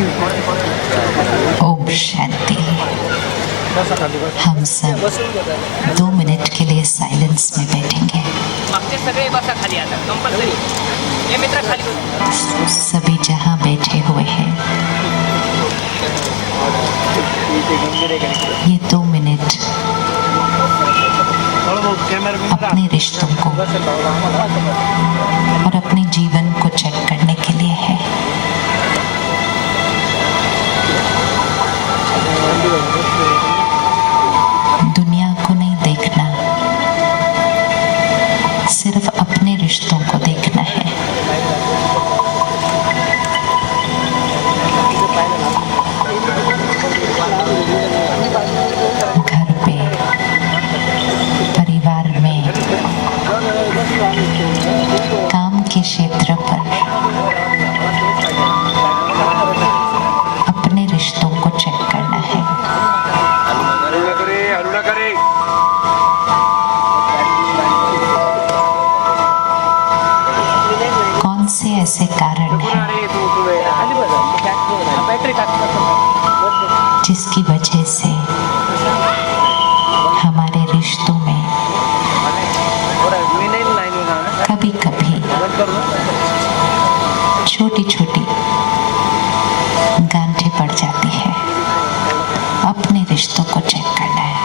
ओम शांति। हम सब 2 मिनट के लिए साइलेंस में बैठेंगे। सभी जहाँ बैठे हुए हैं, ये 2 मिनट अपने रिश्तों को और अपने जीवन को चेक करने के लिए है। दुनिया को नहीं देखना, सिर्फ अपने रिश्तों को देखना है। घर पे, परिवार में, काम के क्षेत्र पर अपने रिश्तों को चेक करना है। कौन से ऐसे कारण हैं जिसकी वजह से हमारे रिश्तों में कभी कभी छोटी छोटी गांठें पड़ जाती है। अपने रिश्तों को चेक करना है।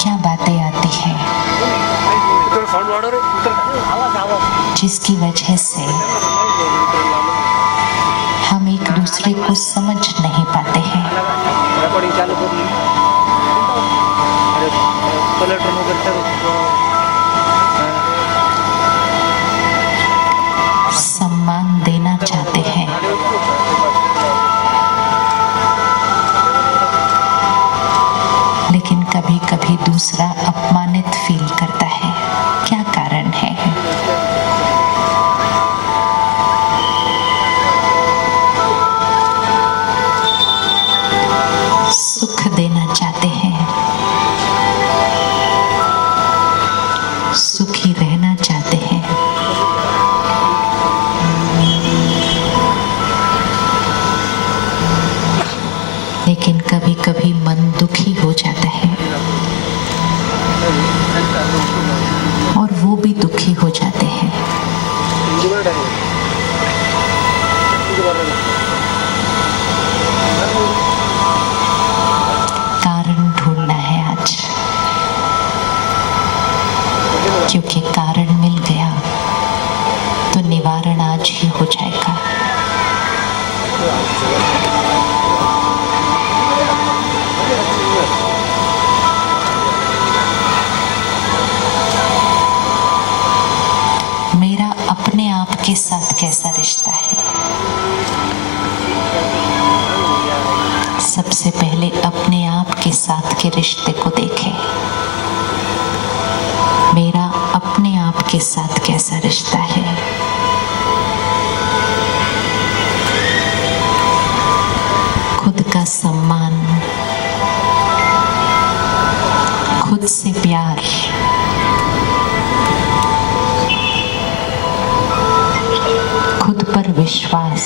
क्या बातें आती हैं जिसकी वजह से हम एक दूसरे को समझ नहीं पाते हैं। सम्मान देना चाहते हैं, लेकिन कभी कभी दूसरा अपमानित फील करता है। क्या कारण है? सुख देना चाहते हैं, सुखी रहना चाहते हैं, लेकिन कभी कभी मन दुखी हो जाता है और वो भी दुखी हो जाते हैं। कारण ढूंढना है आज, क्योंकि कारण मिल गया तो निवारण आज ही हो जाएगा। मेरा अपने आप के साथ कैसा रिश्ता है? सबसे पहले अपने आप के साथ के रिश्ते को देखें। मेरा अपने आप के साथ कैसा रिश्ता है? खुद का सम्मान, खुद से प्यार, खुद पर विश्वास,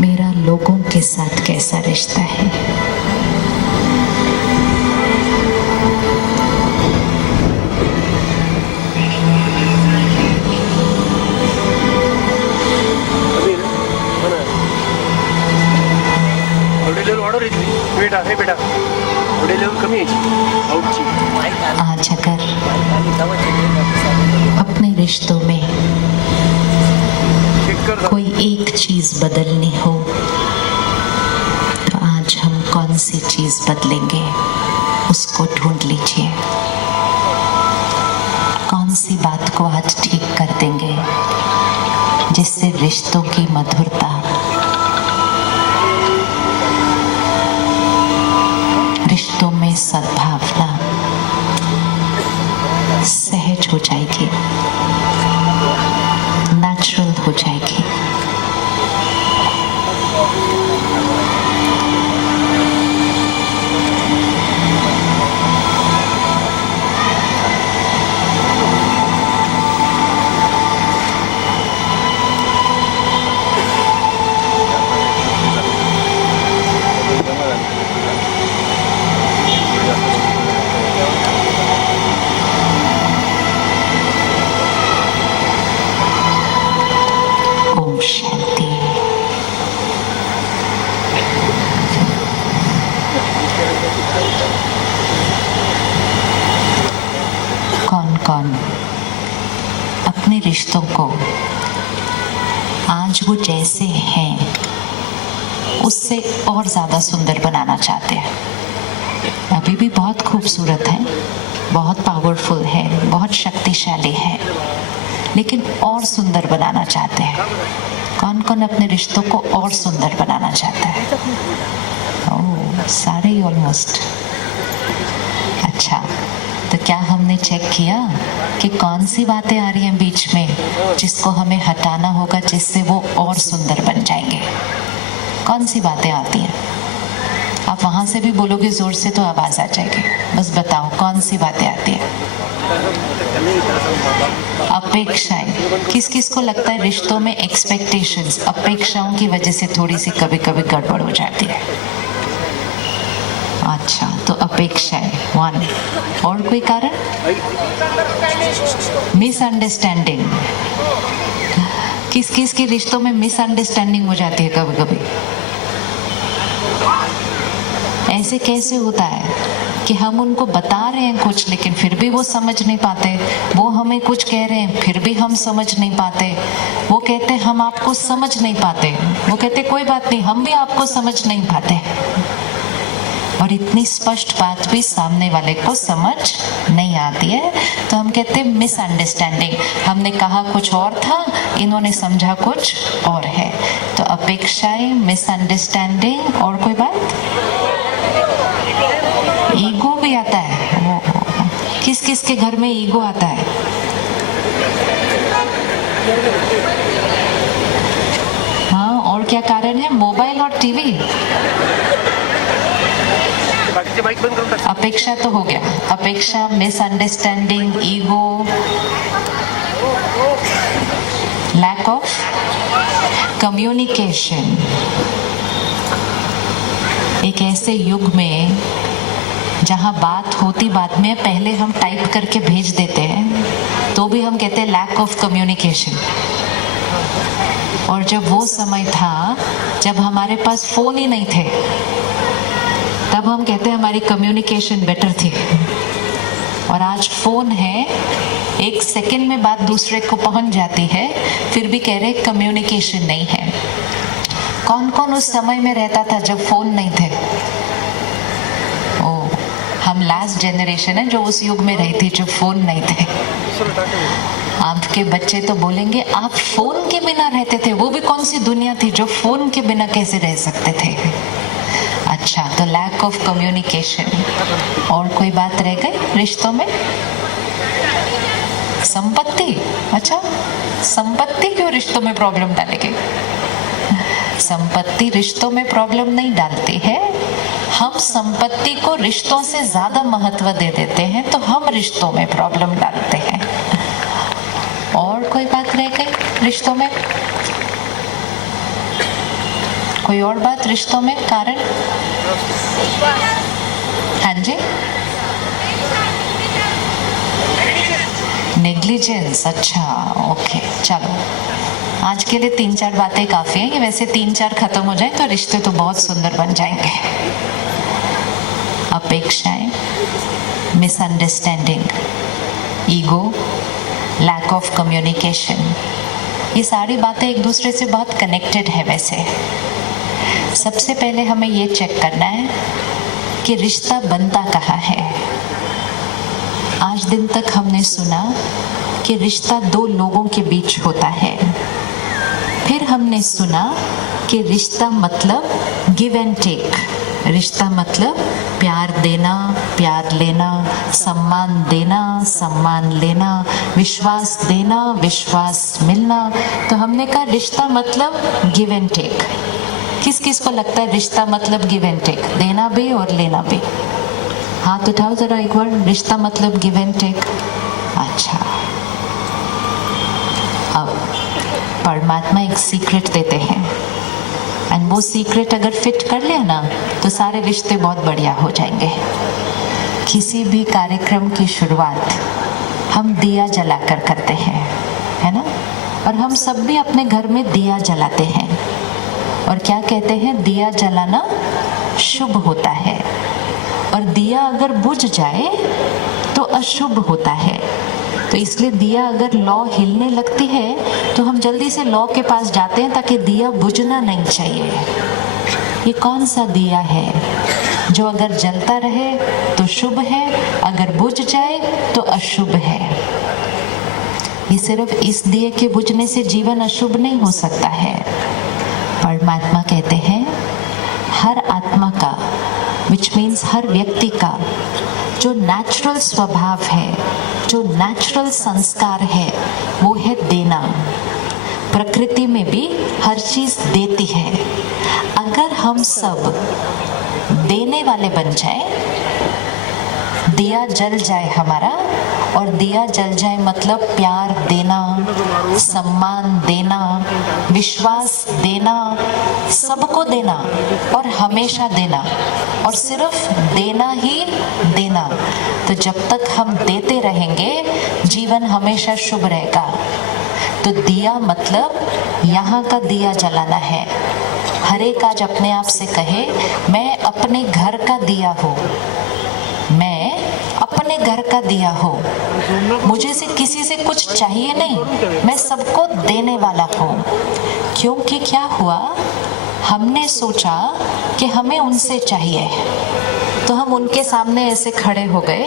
मेरा लोगों के साथ कैसा रिश्ता है? आज अगर अपने रिश्तों में कोई एक चीज बदलनी हो तो आज हम कौन सी चीज बदलेंगे, उसको ढूंढ लीजिए। कौन सी बात को आज ठीक कर देंगे जिससे रिश्तों की मधुरता, रिश्तों में सद्भावना कौन अपने रिश्तों को आज वो जैसे हैं उससे और ज़्यादा सुंदर बनाना चाहते हैं? अभी भी बहुत खूबसूरत है, बहुत पावरफुल है, बहुत शक्तिशाली है, लेकिन और सुंदर बनाना चाहते हैं। कौन कौन अपने रिश्तों को और सुंदर बनाना चाहता है? ओह, सारे ही ऑलमोस्ट। अच्छा, तो क्या हमने चेक किया कि कौन सी बातें आ रही हैं बीच में जिसको हमें हटाना होगा, जिससे वो और सुंदर बन जाएंगे? कौन सी बातें आती हैं? आप वहां से भी बोलोगे जोर से तो आवाज आ जाएगी। बस बताओ कौन सी बातें आती है? अपेक्षाएं। किस किस को लगता है रिश्तों में एक्सपेक्टेशंस, अपेक्षाओं की वजह से थोड़ी सी कभी कभी गड़बड़ हो जाती है? अच्छा, तो अपेक्षाएं वन। और कोई कारण? मिसअंडरस्टैंडिंग। किस किस के रिश्तों में मिसअंडरस्टैंडिंग हो जाती है कभी कभी? ऐसे कैसे होता है कि हम उनको बता रहे हैं कुछ लेकिन फिर भी वो समझ नहीं पाते, वो हमें कुछ कह रहे हैं फिर भी हम समझ नहीं पाते, वो कहते हैं हम आपको समझ नहीं पाते, वो कहते कोई बात नहीं हम भी आपको समझ नहीं पाते, और इतनी स्पष्ट बात भी सामने वाले को समझ नहीं आती है, तो हम कहते हैं मिसअंडरस्टैंडिंग। हमने कहा कुछ और था, इन्होंने समझा कुछ और है। तो अपेक्षाएं, मिसअंडरस्टैंडिंग, और कोई बात? ईगो भी आता है। किस किस के घर में ईगो आता है? हाँ, और क्या कारण है? मोबाइल और टीवी। अपेक्षा तो हो गया, अपेक्षा, misunderstanding, ego, lack of communication. एक ऐसे युग में जहां बात होती बाद में, पहले हम टाइप करके भेज देते हैं तो भी हम कहते हैं लैक ऑफ कम्युनिकेशन। और जब वो समय था जब हमारे पास फोन ही नहीं थे, तब हम कहते हैं हमारी कम्युनिकेशन बेटर थी। और आज फोन है, एक सेकंड में बात दूसरे को पहुंच जाती है, फिर भी कह रहे कम्युनिकेशन नहीं है। कौन कौन उस समय में रहता था जब फोन नहीं थे? ओ, हम लास्ट जनरेशन है जो उस युग में रही थी जब फोन नहीं थे। आपके बच्चे तो बोलेंगे आप फोन के बिना रहते थे, वो भी कौन सी दुनिया थी जो फोन के बिना कैसे रह सकते थे? अच्छा, तो लैक ऑफ कम्युनिकेशन। और कोई बात रह गई रिश्तों में? संपत्ति। अच्छा, संपत्ति क्यों रिश्तों में प्रॉब्लम डालेगी? संपत्ति रिश्तों में प्रॉब्लम नहीं डालती है, हम संपत्ति को रिश्तों से ज्यादा महत्व दे देते हैं तो हम रिश्तों में प्रॉब्लम डालते हैं। और कोई बात रह गई रिश्तों में? कोई और बात रिश्तों में? कारण? हाँ जी, नेग्लिजेंस। अच्छा, ओके, चलो आज के लिए 3-4 बातें काफी हैं। ये वैसे 3-4 खत्म हो जाए तो रिश्ते तो बहुत सुंदर बन जाएंगे। अपेक्षाएं, misunderstanding, ego, lack of communication, ये सारी बातें एक दूसरे से बहुत कनेक्टेड है। वैसे सबसे पहले हमें ये चेक करना है कि रिश्ता बनता कहाँ है। आज दिन तक हमने सुना कि रिश्ता 2 लोगों के बीच होता है, फिर हमने सुना कि रिश्ता मतलब गिव एंड टेक, रिश्ता मतलब प्यार देना, प्यार लेना, सम्मान देना, सम्मान लेना, विश्वास देना, विश्वास मिलना। तो हमने कहा रिश्ता मतलब गिव एंड टेक। किस किस को लगता है रिश्ता मतलब गिव एंड टेक, देना भी और लेना भी? हाथ उठाओ जरा एक बार। रिश्ता मतलब गिव एंड टेक। अच्छा, अब परमात्मा एक सीक्रेट देते हैं, एंड वो सीक्रेट अगर फिट कर लिया ना तो सारे रिश्ते बहुत बढ़िया हो जाएंगे। किसी भी कार्यक्रम की शुरुआत हम दिया जलाकर करते हैं, है ना? और हम सब भी अपने घर में दिया जलाते हैं, और क्या कहते हैं? दिया जलाना शुभ होता है, और दिया अगर बुझ जाए तो अशुभ होता है। तो इसलिए दिया अगर लौ हिलने लगती है तो हम जल्दी से लौ के पास जाते हैं ताकि दिया बुझना नहीं चाहिए। ये कौन सा दिया है जो अगर जलता रहे तो शुभ है, अगर बुझ जाए तो अशुभ है। ये सिर्फ इस दिए के बुझने से जीवन अशुभ नहीं हो सकता है। परमात्मा कहते हैं हर आत्मा का, विच मीन्स हर व्यक्ति का जो नेचुरल स्वभाव है, जो नेचुरल संस्कार है, वो है देना। प्रकृति में भी हर चीज देती है। अगर हम सब देने वाले बन जाए, दिया जल जाए हमारा, और दिया जल जाए मतलब प्यार देना, सम्मान देना, विश्वास देना, सबको देना और हमेशा देना, और सिर्फ देना ही देना। तो जब तक हम देते रहेंगे जीवन हमेशा शुभ रहेगा। तो दिया मतलब यहाँ का दिया जलाना है। हर एक आज अपने आप से कहे मैं अपने घर का दिया हूँ, मैं अपने घर का दिया हूँ, मुझे से किसी से कुछ चाहिए नहीं, मैं सबको देने वाला हूँ। क्योंकि क्या हुआ, हमने सोचा कि हमें उनसे चाहिए, तो हम उनके सामने ऐसे खड़े हो गए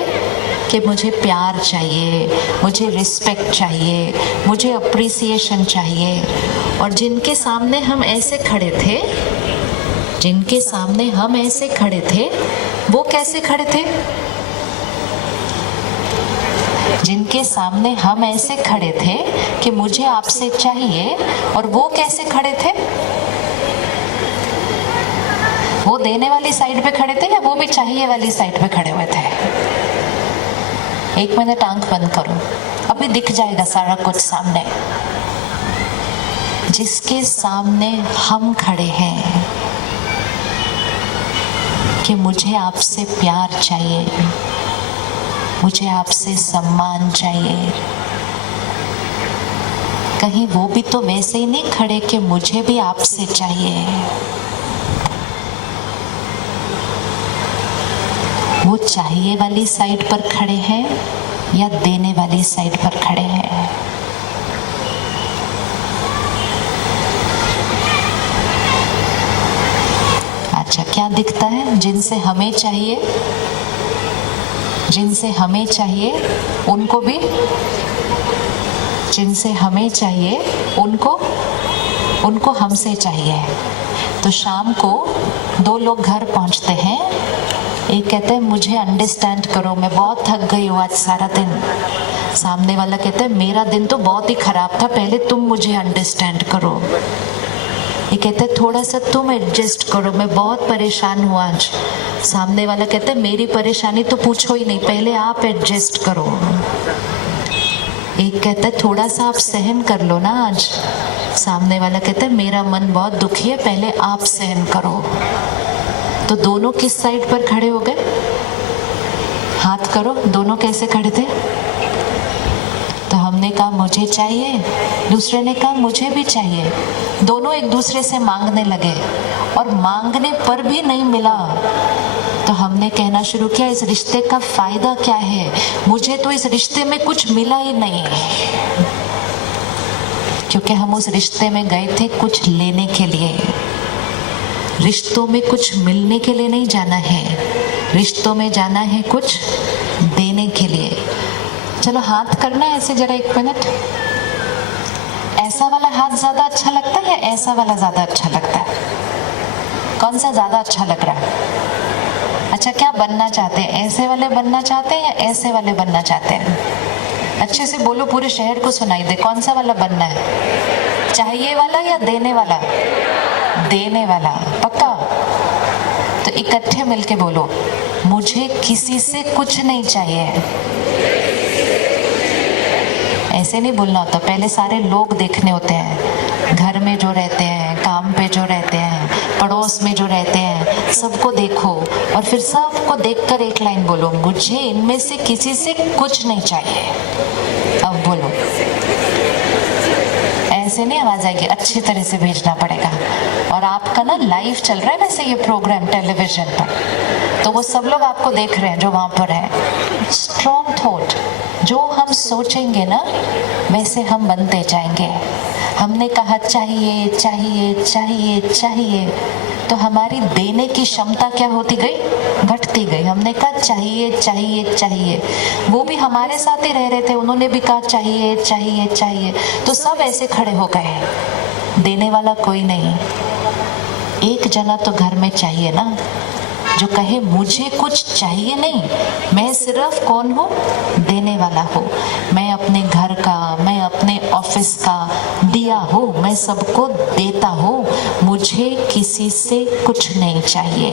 कि मुझे प्यार चाहिए, मुझे रिस्पेक्ट चाहिए, मुझे अप्रिसिएशन चाहिए। और जिनके सामने हम ऐसे खड़े थे, जिनके सामने हम ऐसे खड़े थे, वो कैसे खड़े थे? जिनके सामने हम ऐसे खड़े थे कि मुझे आपसे चाहिए, और वो कैसे खड़े थे? वो देने वाली साइड पे खड़े थे या वो भी चाहिए वाली साइड पे खड़े हुए थे? एक मिनट आंख बंद करो, अभी दिख जाएगा सारा कुछ सामने। जिसके सामने हम खड़े हैं कि मुझे आपसे प्यार चाहिए, मुझे आपसे सम्मान चाहिए, कहीं वो भी तो वैसे ही नहीं खड़े कि मुझे भी आपसे चाहिए। वो चाहिए वाली साइड पर खड़े हैं या देने वाली साइड पर खड़े हैं? अच्छा, क्या दिखता है? जिनसे हमें चाहिए, जिनसे हमें चाहिए उनको भी, जिनसे हमें चाहिए उनको हमसे चाहिए। तो शाम को दो लोग घर पहुंचते हैं, एक कहते हैं मुझे अंडरस्टैंड करो, मैं बहुत थक गई हूँ आज सारा दिन। सामने वाला कहता है मेरा दिन तो बहुत ही खराब था, पहले तुम मुझे अंडरस्टैंड करो। ये कहता है थोड़ा सा तुम एडजस्ट करो, मैं बहुत परेशान हूँ आज। सामने वाला कहता है मेरी परेशानी तो पूछो ही नहीं, पहले आप एडजस्ट करो। एक कहता है थोड़ा सा आप सहन कर लो ना आज। सामने वाला कहता है मेरा मन बहुत दुखी है, पहले आप सहन करो। तो दोनों किस साइड पर खड़े हो गए? हाथ करो, दोनों कैसे खड़े थे? तो हमने कहा मुझे चाहिए, दूसरे ने कहा मुझे भी चाहिए। दोनों एक दूसरे से मांगने लगे, और मांगने पर भी नहीं मिला तो हमने कहना शुरू किया इस रिश्ते का फायदा क्या है, मुझे तो इस रिश्ते में कुछ मिला ही नहीं। क्योंकि हम उस रिश्ते में गए थे कुछ लेने के लिए। रिश्तों में कुछ मिलने के लिए नहीं जाना है, रिश्तों में जाना है कुछ देने के लिए। चलो हाथ करना है ऐसे जरा, एक मिनट। ऐसा वाला हाथ ज्यादा अच्छा लगता है या ऐसा वाला ज्यादा अच्छा लगता है? कौन सा ज्यादा अच्छा लग रहा है? अच्छा, क्या बनना चाहते हैं? ऐसे वाले बनना चाहते हैं या ऐसे वाले बनना चाहते हैं? अच्छे से बोलो, पूरे शहर को सुनाई दे। कौन सा वाला बनना है? चाहिए वाला या देने वाला? देने वाला, पक्का? तो इकट्ठे मिलके बोलो, मुझे किसी से कुछ नहीं चाहिए। ऐसे नहीं बोलना होता, पहले सारे लोग देखने होते हैं, घर में जो रहते हैं, काम पे जो रहते हैं, पड़ोस में जो रहते हैं, सबको देखो और फिर सबको देखकर एक लाइन बोलो, मुझे इनमें से किसी से कुछ नहीं चाहिए। अब बोलो, ऐसे नहीं आवाज आएगी, अच्छी तरह से भेजना पड़ेगा। और आपका ना लाइव चल रहा है वैसे ये प्रोग्राम टेलीविजन पर, तो वो सब लोग आपको देख रहे हैं जो वहां पर है। स्ट्रॉन्ग थॉट, जो हम सोचेंगे ना वैसे हम बनते जाएंगे। हमने कहा चाहिए चाहिए चाहिए चाहिए, तो हमारी देने की क्षमता क्या होती गई? घटती गई। हमने कहा चाहिए चाहिए चाहिए, वो भी हमारे साथ ही रह रहे थे, उन्होंने भी कहा चाहिए चाहिए चाहिए, तो सब ऐसे खड़े हो गए, देने वाला कोई नहीं। एक जना तो घर में चाहिए ना, जो कहे मुझे कुछ चाहिए नहीं, मैं सिर्फ कौन हूँ? देने वाला हूँ। मैं अपने घर का, मैं अपने ऑफिस का दिया हूँ, मैं सबको देता हूँ, मुझे किसी से कुछ नहीं चाहिए।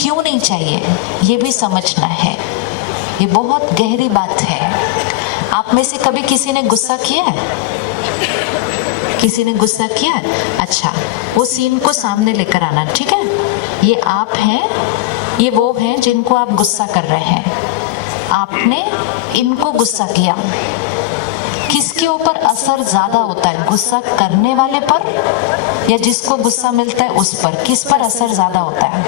क्यों नहीं चाहिए ये भी समझना है, ये बहुत गहरी बात है। आप में से कभी किसी ने गुस्सा किया है? किसी ने गुस्सा किया? अच्छा, वो सीन को सामने लेकर आना, ठीक है? ये आप हैं, ये वो हैं जिनको आप गुस्सा कर रहे हैं। आपने इनको गुस्सा किया, किसके ऊपर असर ज्यादा होता है? गुस्सा करने वाले पर या जिसको गुस्सा मिलता है उस पर? किस पर असर ज्यादा होता है?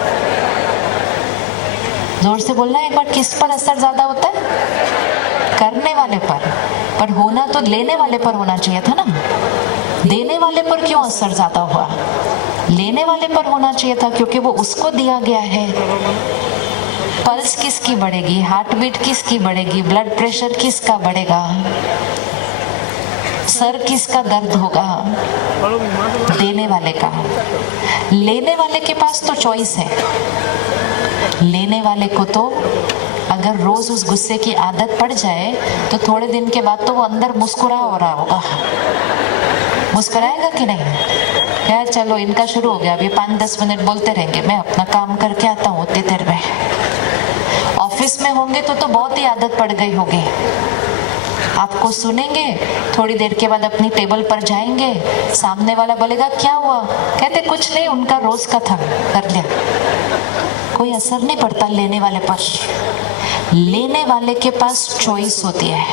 जोर से बोलना है एक बार, किस पर असर ज्यादा होता है? करने वाले पर होना तो लेने वाले पर होना चाहिए था ना। देने वाले पर क्यों असर ज्यादा हुआ? लेने वाले पर होना चाहिए था, क्योंकि वो उसको दिया गया है। पल्स किसकी बढ़ेगी? हार्ट बीट किसकी बढ़ेगी? ब्लड प्रेशर किसका बढ़ेगा? सर किसका दर्द होगा? देने वाले का। लेने वाले के पास तो चॉइस है। लेने वाले को तो अगर रोज उस गुस्से की आदत पड़ जाए तो थोड़े दिन के बाद तो वो अंदर मुस्कुरा हो रहा होगा। मुस्कुराएगा कि नहीं? यार चलो इनका शुरू हो गया, अभी 5-10 मिनट बोलते रहेंगे, मैं अपना काम करके आता हूँ उतनी देर में। ऑफिस में होंगे तो बहुत ही आदत पड़ गई होगी। आपको सुनेंगे, थोड़ी देर के बाद अपनी टेबल पर जाएंगे, सामने वाला बोलेगा क्या हुआ? कहते कुछ नहीं, उनका रोज का था, कर लिया। कोई असर नहीं पड़ता लेने वाले पर। लेने वाले के पास चॉइस होती है।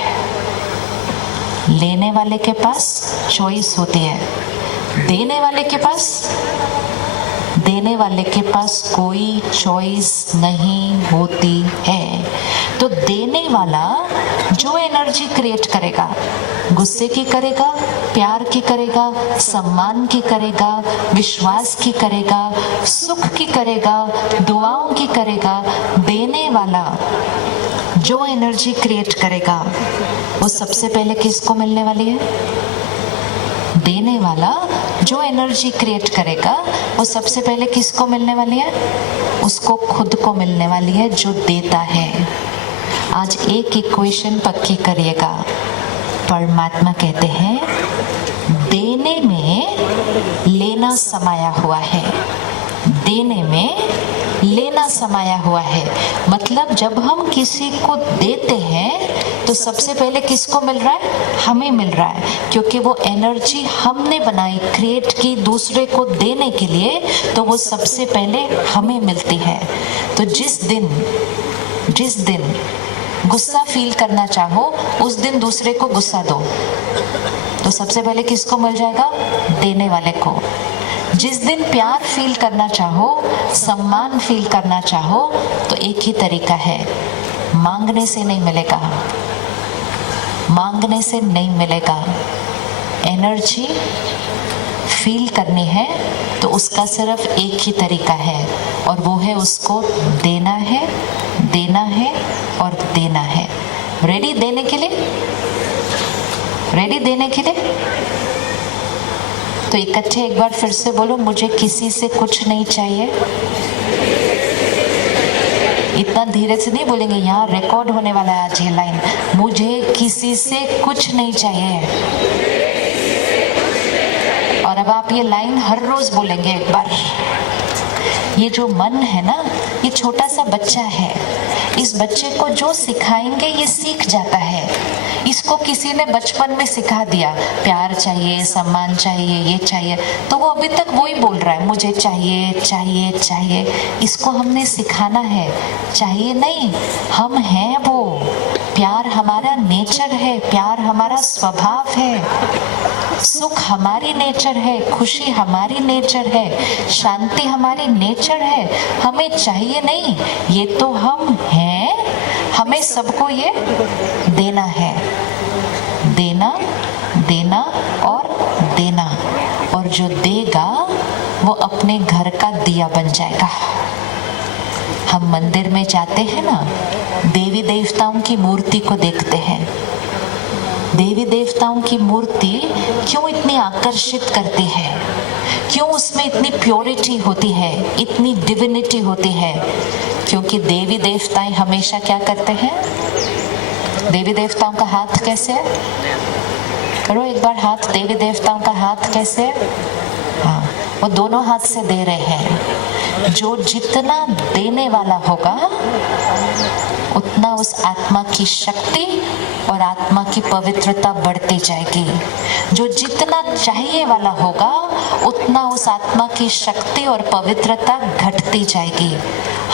लेने वाले के पास चॉइस होती है। देने वाले के पास कोई चॉइस नहीं होती है। तो देने वाला जो एनर्जी क्रिएट करेगा, गुस्से की करेगा, प्यार की करेगा, सम्मान की करेगा, विश्वास की करेगा, सुख की करेगा, दुआओं की करेगा, देने वाला जो एनर्जी क्रिएट करेगा वो सबसे पहले किसको मिलने वाली है? देने वाला जो एनर्जी क्रिएट करेगा वो सबसे पहले किसको मिलने वाली है? उसको खुद को मिलने वाली है जो देता है। आज एक इक्वेशन पक्की करिएगा। परमात्मा कहते हैं देने में लेना समाया हुआ है। देने में लेना समाया हुआ है। मतलब जब हम किसी को देते हैं तो सबसे पहले किसको मिल रहा है? हमें मिल रहा है, क्योंकि वो एनर्जी हमने बनाई, क्रिएट की दूसरे को देने के लिए, तो वो सबसे पहले हमें मिलती है। तो जिस दिन गुस्सा फील करना चाहो उस दिन दूसरे को गुस्सा दो, तो सबसे पहले किसको मिल जाएगा? देने वाले को। जिस दिन प्यार फील करना चाहो, सम्मान फील करना चाहो, तो एक ही तरीका है, मांगने से नहीं मिलेगा। मांगने से नहीं मिलेगा। एनर्जी फील करनी है तो उसका सिर्फ एक ही तरीका है, और वो है उसको देना है, देना है और देना है। रेडी देने के लिए? रेडी देने के लिए? तो इकट्ठे एक बार फिर से बोलो, मुझे किसी से कुछ नहीं चाहिए। इतना धीरे से नहीं बोलेंगे, यहाँ रिकॉर्ड होने वाला है आज ये लाइन। मुझे किसी से कुछ नहीं चाहिए। और अब आप ये लाइन हर रोज बोलेंगे एक बार। ये जो मन है ना, ये छोटा सा बच्चा है। इस बच्चे को जो सिखाएंगे ये सीख जाता है। इसको किसी ने बचपन में सिखा दिया, प्यार चाहिए, सम्मान चाहिए, ये चाहिए, तो वो अभी तक वही बोल रहा है, मुझे चाहिए चाहिए चाहिए। इसको हमने सिखाना है, चाहिए नहीं, हम हैं वो। प्यार हमारा नेचर है, प्यार हमारा स्वभाव है, सुख हमारी नेचर है, खुशी हमारी नेचर है, शांति हमारी नेचर है। हमें चाहिए नहीं, ये तो हम हैं। हमें सबको ये देना है, देना, देना और देना। और जो देगा वो अपने घर का दिया बन जाएगा। हम मंदिर में जाते हैं ना, देवी देवताओं की मूर्ति को देखते हैं। देवी देवताओं की मूर्ति क्यों इतनी आकर्षित करती है? क्यों उसमें इतनी प्योरिटी होती है, इतनी डिविनिटी होती है? क्योंकि देवी देवताएं हमेशा क्या करते हैं? देवी देवताओं का हाथ कैसे है? करो एक बार हाथ, देवी देवताओं का हाथ कैसे है? हाँ, वो दोनों हाथ से दे रहे हैं। जो जितना देने वाला होगा उतना उस आत्मा की शक्ति और आत्मा की पवित्रता बढ़ती जाएगी। जो जितना चाहिए वाला होगा उतना उस आत्मा की शक्ति और पवित्रता घटती जाएगी।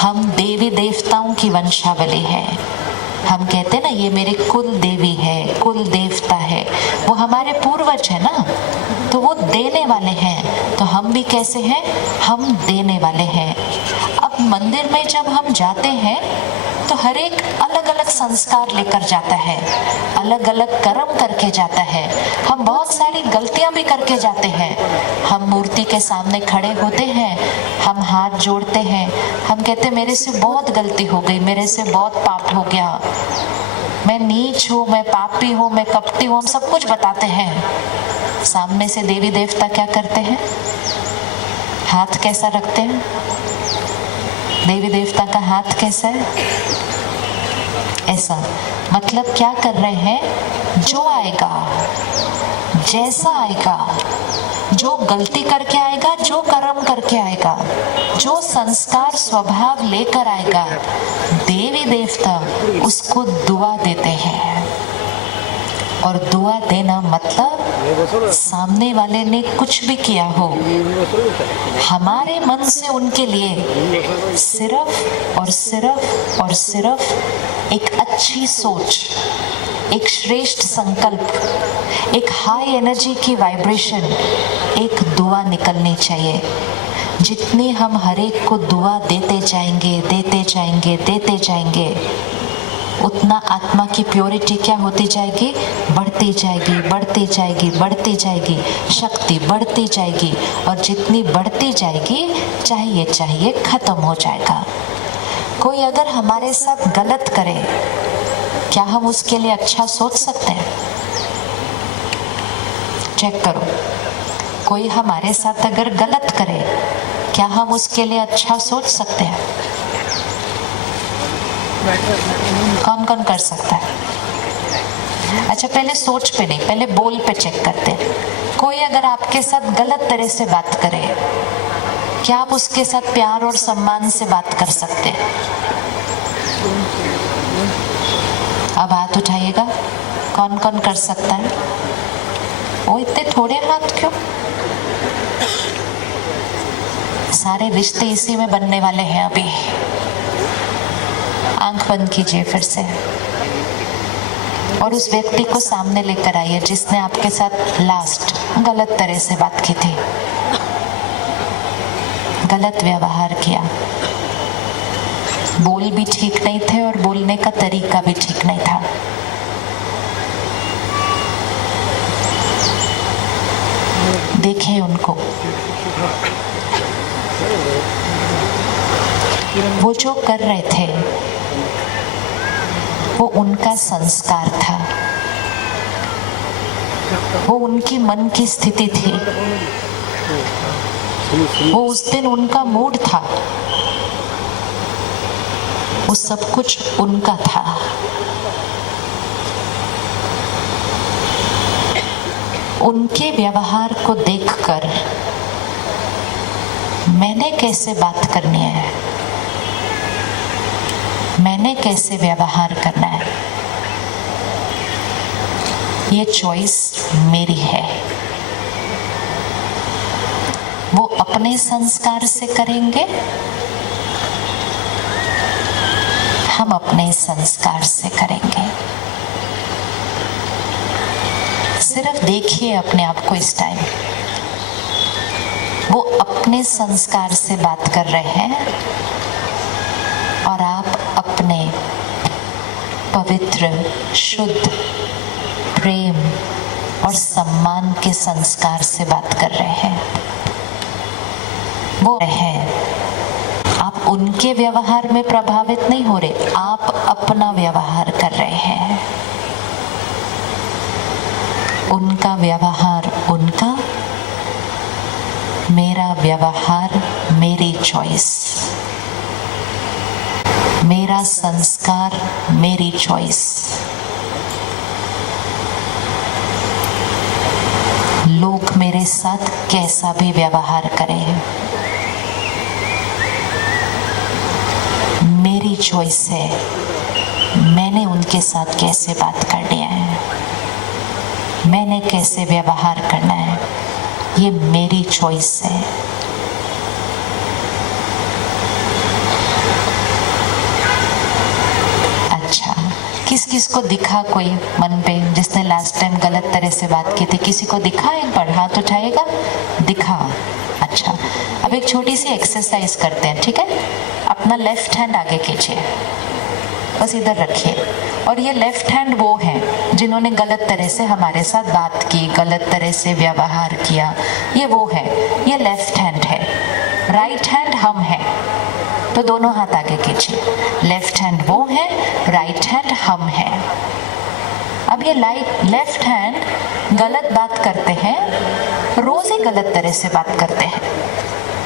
हम देवी देवताओं की वंशावली है। हम कहते हैं ना, ये मेरे कुल देवी है, कुल देवता है। वो हमारे पूर्वज है ना, तो वो देने वाले हैं। तो हम भी कैसे हैं? हम देने वाले हैं। अब मंदिर में जब हम जाते हैं तो हर एक अलग अलग संस्कार लेकर जाता है, अलग अलग कर्म करके जाता है। हम बहुत सारी गलतियां भी करके जाते हैं। हम मूर्ति के सामने खड़े होते हैं, हम हाथ जोड़ते हैं, हम कहते हैं मेरे से बहुत गलती हो गई, मेरे से बहुत पाप हो गया, मैं नीच हूँ, मैं पापी हूँ, मैं कपटी हूँ, हम सब कुछ बताते हैं। सामने से देवी देवता क्या करते हैं? हाथ कैसा रखते हैं? देवी देवता का हाथ कैसा है? ऐसा। मतलब क्या कर रहे हैं? जो आएगा, जैसा आएगा, जो गलती करके आएगा, जो कर्म करके आएगा, जो संस्कार स्वभाव लेकर आएगा, देवी देवता उसको दुआ देते हैं। और दुआ देना मतलब सामने वाले ने कुछ भी किया हो, हमारे मन से उनके लिए सिर्फ और सिर्फ और सिर्फ एक अच्छी सोच, एक श्रेष्ठ संकल्प, एक हाई एनर्जी की वाइब्रेशन, एक दुआ निकलनी चाहिए। जितनी हम हर एक को दुआ देते जाएंगे, देते जाएंगे, देते जाएंगे, उतना आत्मा की प्योरिटी क्या होती जाएगी? बढ़ती जाएगी, बढ़ती जाएगी, बढ़ती जाएगी, शक्ति बढ़ती जाएगी। और जितनी बढ़ती जाएगी, चाहिए खत्म हो जाएगा। कोई अगर हमारे साथ गलत करे, क्या हम उसके लिए अच्छा सोच सकते हैं? चेक करो। कोई हमारे साथ अगर गलत करे, क्या हम उसके लिए अच्छा सोच सकते हैं? कौन कौन कर सकता है? अच्छा, पहले सोच पे नहीं, पहले बोल पे चेक करते हैं। कोई अगर आपके साथ गलत तरह से बात करे, क्या आप उसके साथ प्यार और सम्मान से बात कर सकते हैं? अब हाथ उठाइएगा, कौन कौन कर सकता है? वो इतने थोड़े हाथ क्यों? सारे रिश्ते इसी में बनने वाले हैं। अभी आंख बंद कीजिए फिर से और उस व्यक्ति को सामने लेकर आइए जिसने आपके साथ लास्ट गलत तरह से बात की थी, गलत व्यवहार किया, बोल भी ठीक नहीं थे और बोलने का तरीका भी ठीक नहीं था। देखें उनको, वो जो कर रहे थे वो उनका संस्कार था, वो उनकी मन की स्थिति थी, वो उस दिन उनका मूड था, वो सब कुछ उनका था। उनके व्यवहार को देखकर मैंने कैसे बात करनी है, मैंने कैसे व्यवहार करना है, ये चॉइस मेरी है। वो अपने संस्कार से करेंगे, हम अपने संस्कार से करेंगे। सिर्फ देखिए अपने आप को इस टाइम, वो अपने संस्कार से बात कर रहे हैं और आप अपने। पवित्र, शुद्ध, प्रेम और सम्मान के संस्कार से बात कर रहे हैं। वो है, आप उनके व्यवहार में प्रभावित नहीं हो रहे, आप अपना व्यवहार कर रहे हैं। उनका व्यवहार उनका, मेरा व्यवहार मेरी चॉइस, मेरा संस्कार मेरी चॉइस। लोग मेरे साथ कैसा भी व्यवहार करें, मेरी चॉइस है, मैंने उनके साथ कैसे बात करनी है, मैंने कैसे व्यवहार करना है, ये मेरी चॉइस है। अच्छा, किस किस को दिखा कोई मन पे, जिसने लास्ट टाइम गलत तरह से बात की थी? किसी को दिखा? एक बार हाथ उठाएगा। दिखा? अच्छा, अब एक छोटी सी एक्सरसाइज करते हैं, ठीक है? अपना लेफ्ट हैंड आगे खींचिए, बस इधर रखिए। और ये लेफ्ट हैंड वो हैं जिन्होंने गलत तरह से हमारे साथ बात की, गलत तरह से व्यवहार किया, ये वो है, ये लेफ्ट हैंड है। राइट हैंड हम हैं, तो दोनों हाथ आगे खींचिए। लेफ्ट हैंड वो है, राइट हैंड हम हैं। अब ये लेफ्ट हैंड गलत बात करते हैं, रोज ही गलत तरह से बात करते हैं,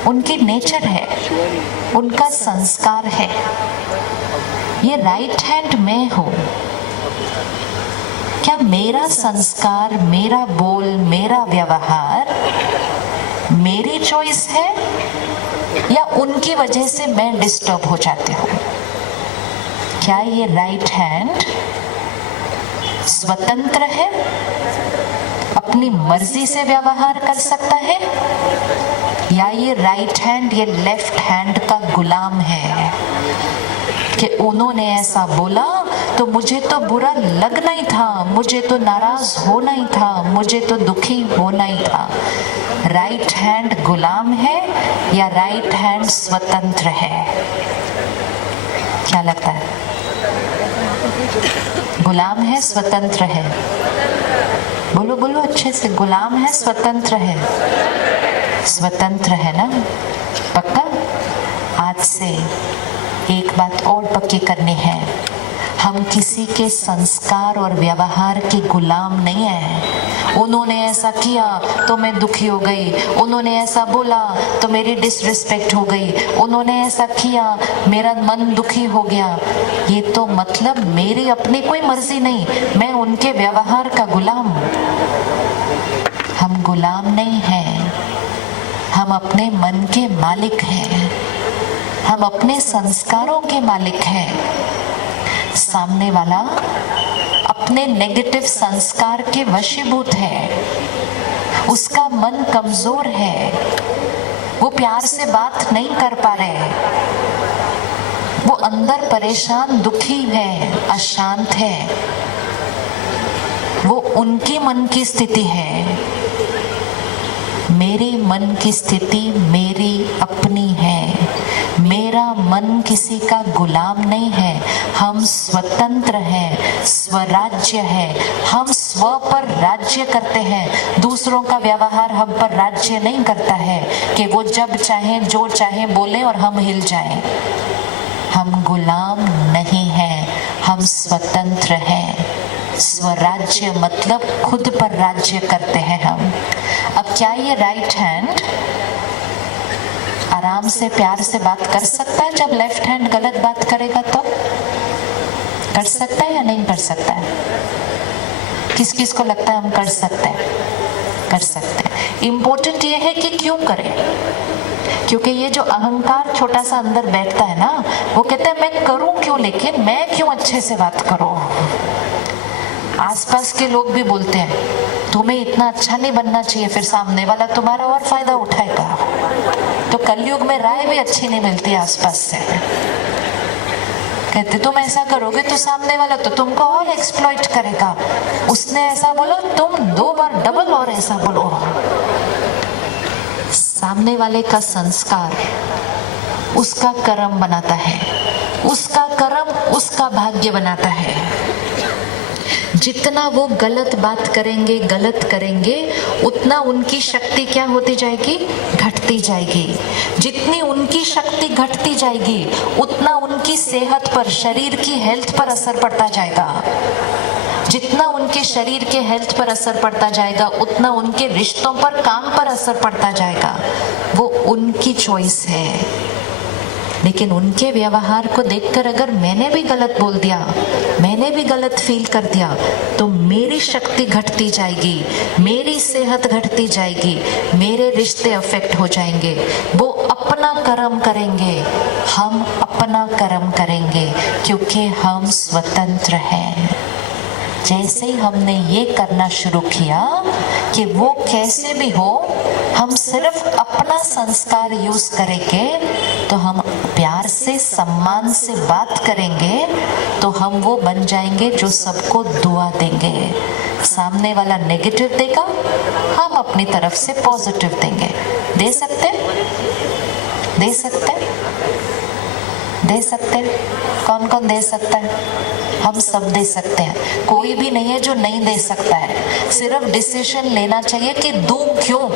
उनकी नेचर है, उनका संस्कार है। ये राइट हैंड मैं हूं, क्या मेरा संस्कार, मेरा बोल, मेरा व्यवहार मेरी चॉइस है या उनकी वजह से मैं डिस्टर्ब हो जाती हूँ? क्या ये राइट हैंड स्वतंत्र है, अपनी मर्जी से व्यवहार कर सकता है, या ये राइट हैंड ये लेफ्ट हैंड का गुलाम है कि उन्होंने ऐसा बोला तो मुझे तो बुरा लगना ही था, मुझे तो नाराज होना ही था, मुझे तो दुखी होना ही था। राइट हैंड गुलाम है या राइट हैंड स्वतंत्र है? क्या लगता है? गुलाम है, स्वतंत्र है? बोलो बोलो अच्छे से, गुलाम है, स्वतंत्र है? स्वतंत्र है ना? पक्का? आज से एक बात और पक्की करनी है, हम किसी के संस्कार और व्यवहार के गुलाम नहीं हैं। उन्होंने ऐसा किया तो मैं दुखी हो गई, उन्होंने ऐसा बोला तो मेरी डिसरिस्पेक्ट हो गई, उन्होंने ऐसा किया मेरा मन दुखी हो गया। ये तो मतलब मेरी अपनी कोई मर्जी नहीं, मैं उनके व्यवहार का गुलाम। हम गुलाम नहीं हैं, हम अपने मन के मालिक हैं, हम अपने संस्कारों के मालिक हैं। सामने वाला अपने नेगेटिव संस्कार के वशीभूत है, उसका मन कमजोर है, वो प्यार से बात नहीं कर पा रहे, वो अंदर परेशान, दुखी है, अशांत है। वो उनकी मन की स्थिति है, मेरे मन की स्थिति मेरी अपनी है। मेरा मन किसी का गुलाम नहीं है, हम स्वतंत्र हैं, स्वराज्य है, हम स्व पर राज्य करते हैं। दूसरों का व्यवहार हम पर राज्य नहीं करता है कि वो जब चाहे जो चाहे बोले और हम हिल जाएं। हम गुलाम नहीं हैं, हम स्वतंत्र हैं। स्वराज्य मतलब खुद पर राज्य करते हैं हम। अब क्या ये राइट हैंड आराम से प्यार से बात कर सकता है जब लेफ्ट हैंड गलत बात करेगा? तो कर सकता है या नहीं कर सकता है? किस किस को लगता है हम कर सकते हैं? कर सकते हैं। इम्पोर्टेंट ये है कि क्यों करें, क्योंकि ये जो अहंकार छोटा सा अंदर बैठता है ना, वो कहता है मैं करूं क्यों, लेकिन मैं क्यों अच्छे से बात करूं। आसपास के लोग भी बोलते हैं तुम्हें इतना अच्छा नहीं बनना चाहिए, फिर सामने वाला तुम्हारा और फायदा उठाएगा। तो कलयुग में राय भी अच्छी नहीं मिलती आसपास से। कहते तुम ऐसा करोगे तो सामने वाला तो तुमको और एक्सप्लॉइट करेगा, उसने ऐसा बोला तुम 2 बार डबल और ऐसा बोलो। सामने वाले का संस्कार उसका कर्म बनाता है, उसका कर्म उसका भाग्य बनाता है। जितना वो गलत बात करेंगे, गलत करेंगे, उतना उनकी शक्ति क्या होती जाएगी? घटती जाएगी। जितनी उनकी शक्ति घटती जाएगी, उतना उनकी सेहत पर, शरीर की हेल्थ पर असर पड़ता जाएगा। जितना उनके शरीर के हेल्थ पर असर पड़ता जाएगा, उतना उनके रिश्तों पर, काम पर असर पड़ता जाएगा। वो उनकी चॉइस है। लेकिन उनके व्यवहार को देखकर अगर मैंने भी गलत बोल दिया, मैंने भी गलत फील कर दिया, तो मेरी शक्ति घटती जाएगी, मेरी सेहत घटती जाएगी, मेरे रिश्ते अफेक्ट हो जाएंगे। वो अपना कर्म करेंगे, हम अपना कर्म करेंगे, क्योंकि हम स्वतंत्र हैं। जैसे ही हमने ये करना शुरू किया कि वो कैसे भी हो, हम सिर्फ अपना संस्कार यूज करेंगे, तो हम प्यार से, सम्मान से बात करेंगे, तो हम वो बन जाएंगे जो सबको दुआ देंगे। सामने वाला नेगेटिव देगा, हम अपनी तरफ से पॉजिटिव देंगे। दे सकते? दे सकते? दे सकते? कौन कौन दे सकता है? हम सब दे सकते हैं। कोई भी नहीं है जो नहीं दे सकता है। सिर्फ डिसीजन लेना चाहिए कि दूं क्यों,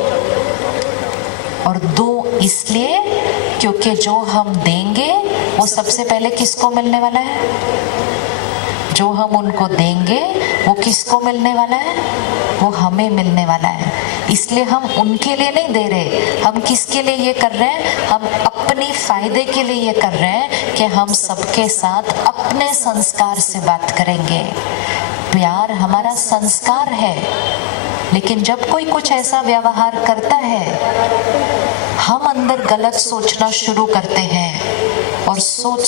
और दूं इसलिए क्योंकि जो हम देंगे वो सबसे पहले किसको मिलने वाला है? जो हम उनको देंगे वो किसको मिलने वाला है? वो हमें मिलने वाला है। इसलिए हम उनके लिए नहीं दे रहे, हम किसके लिए ये कर रहे हैं? हम अपने फायदे के लिए ये कर रहे हैं कि हम सबके साथ अपने संस्कार से बात करेंगे। प्यार हमारा संस्कार है, लेकिन जब कोई कुछ ऐसा व्यवहार करता है, हम अंदर गलत सोचना शुरू करते हैं, और सोच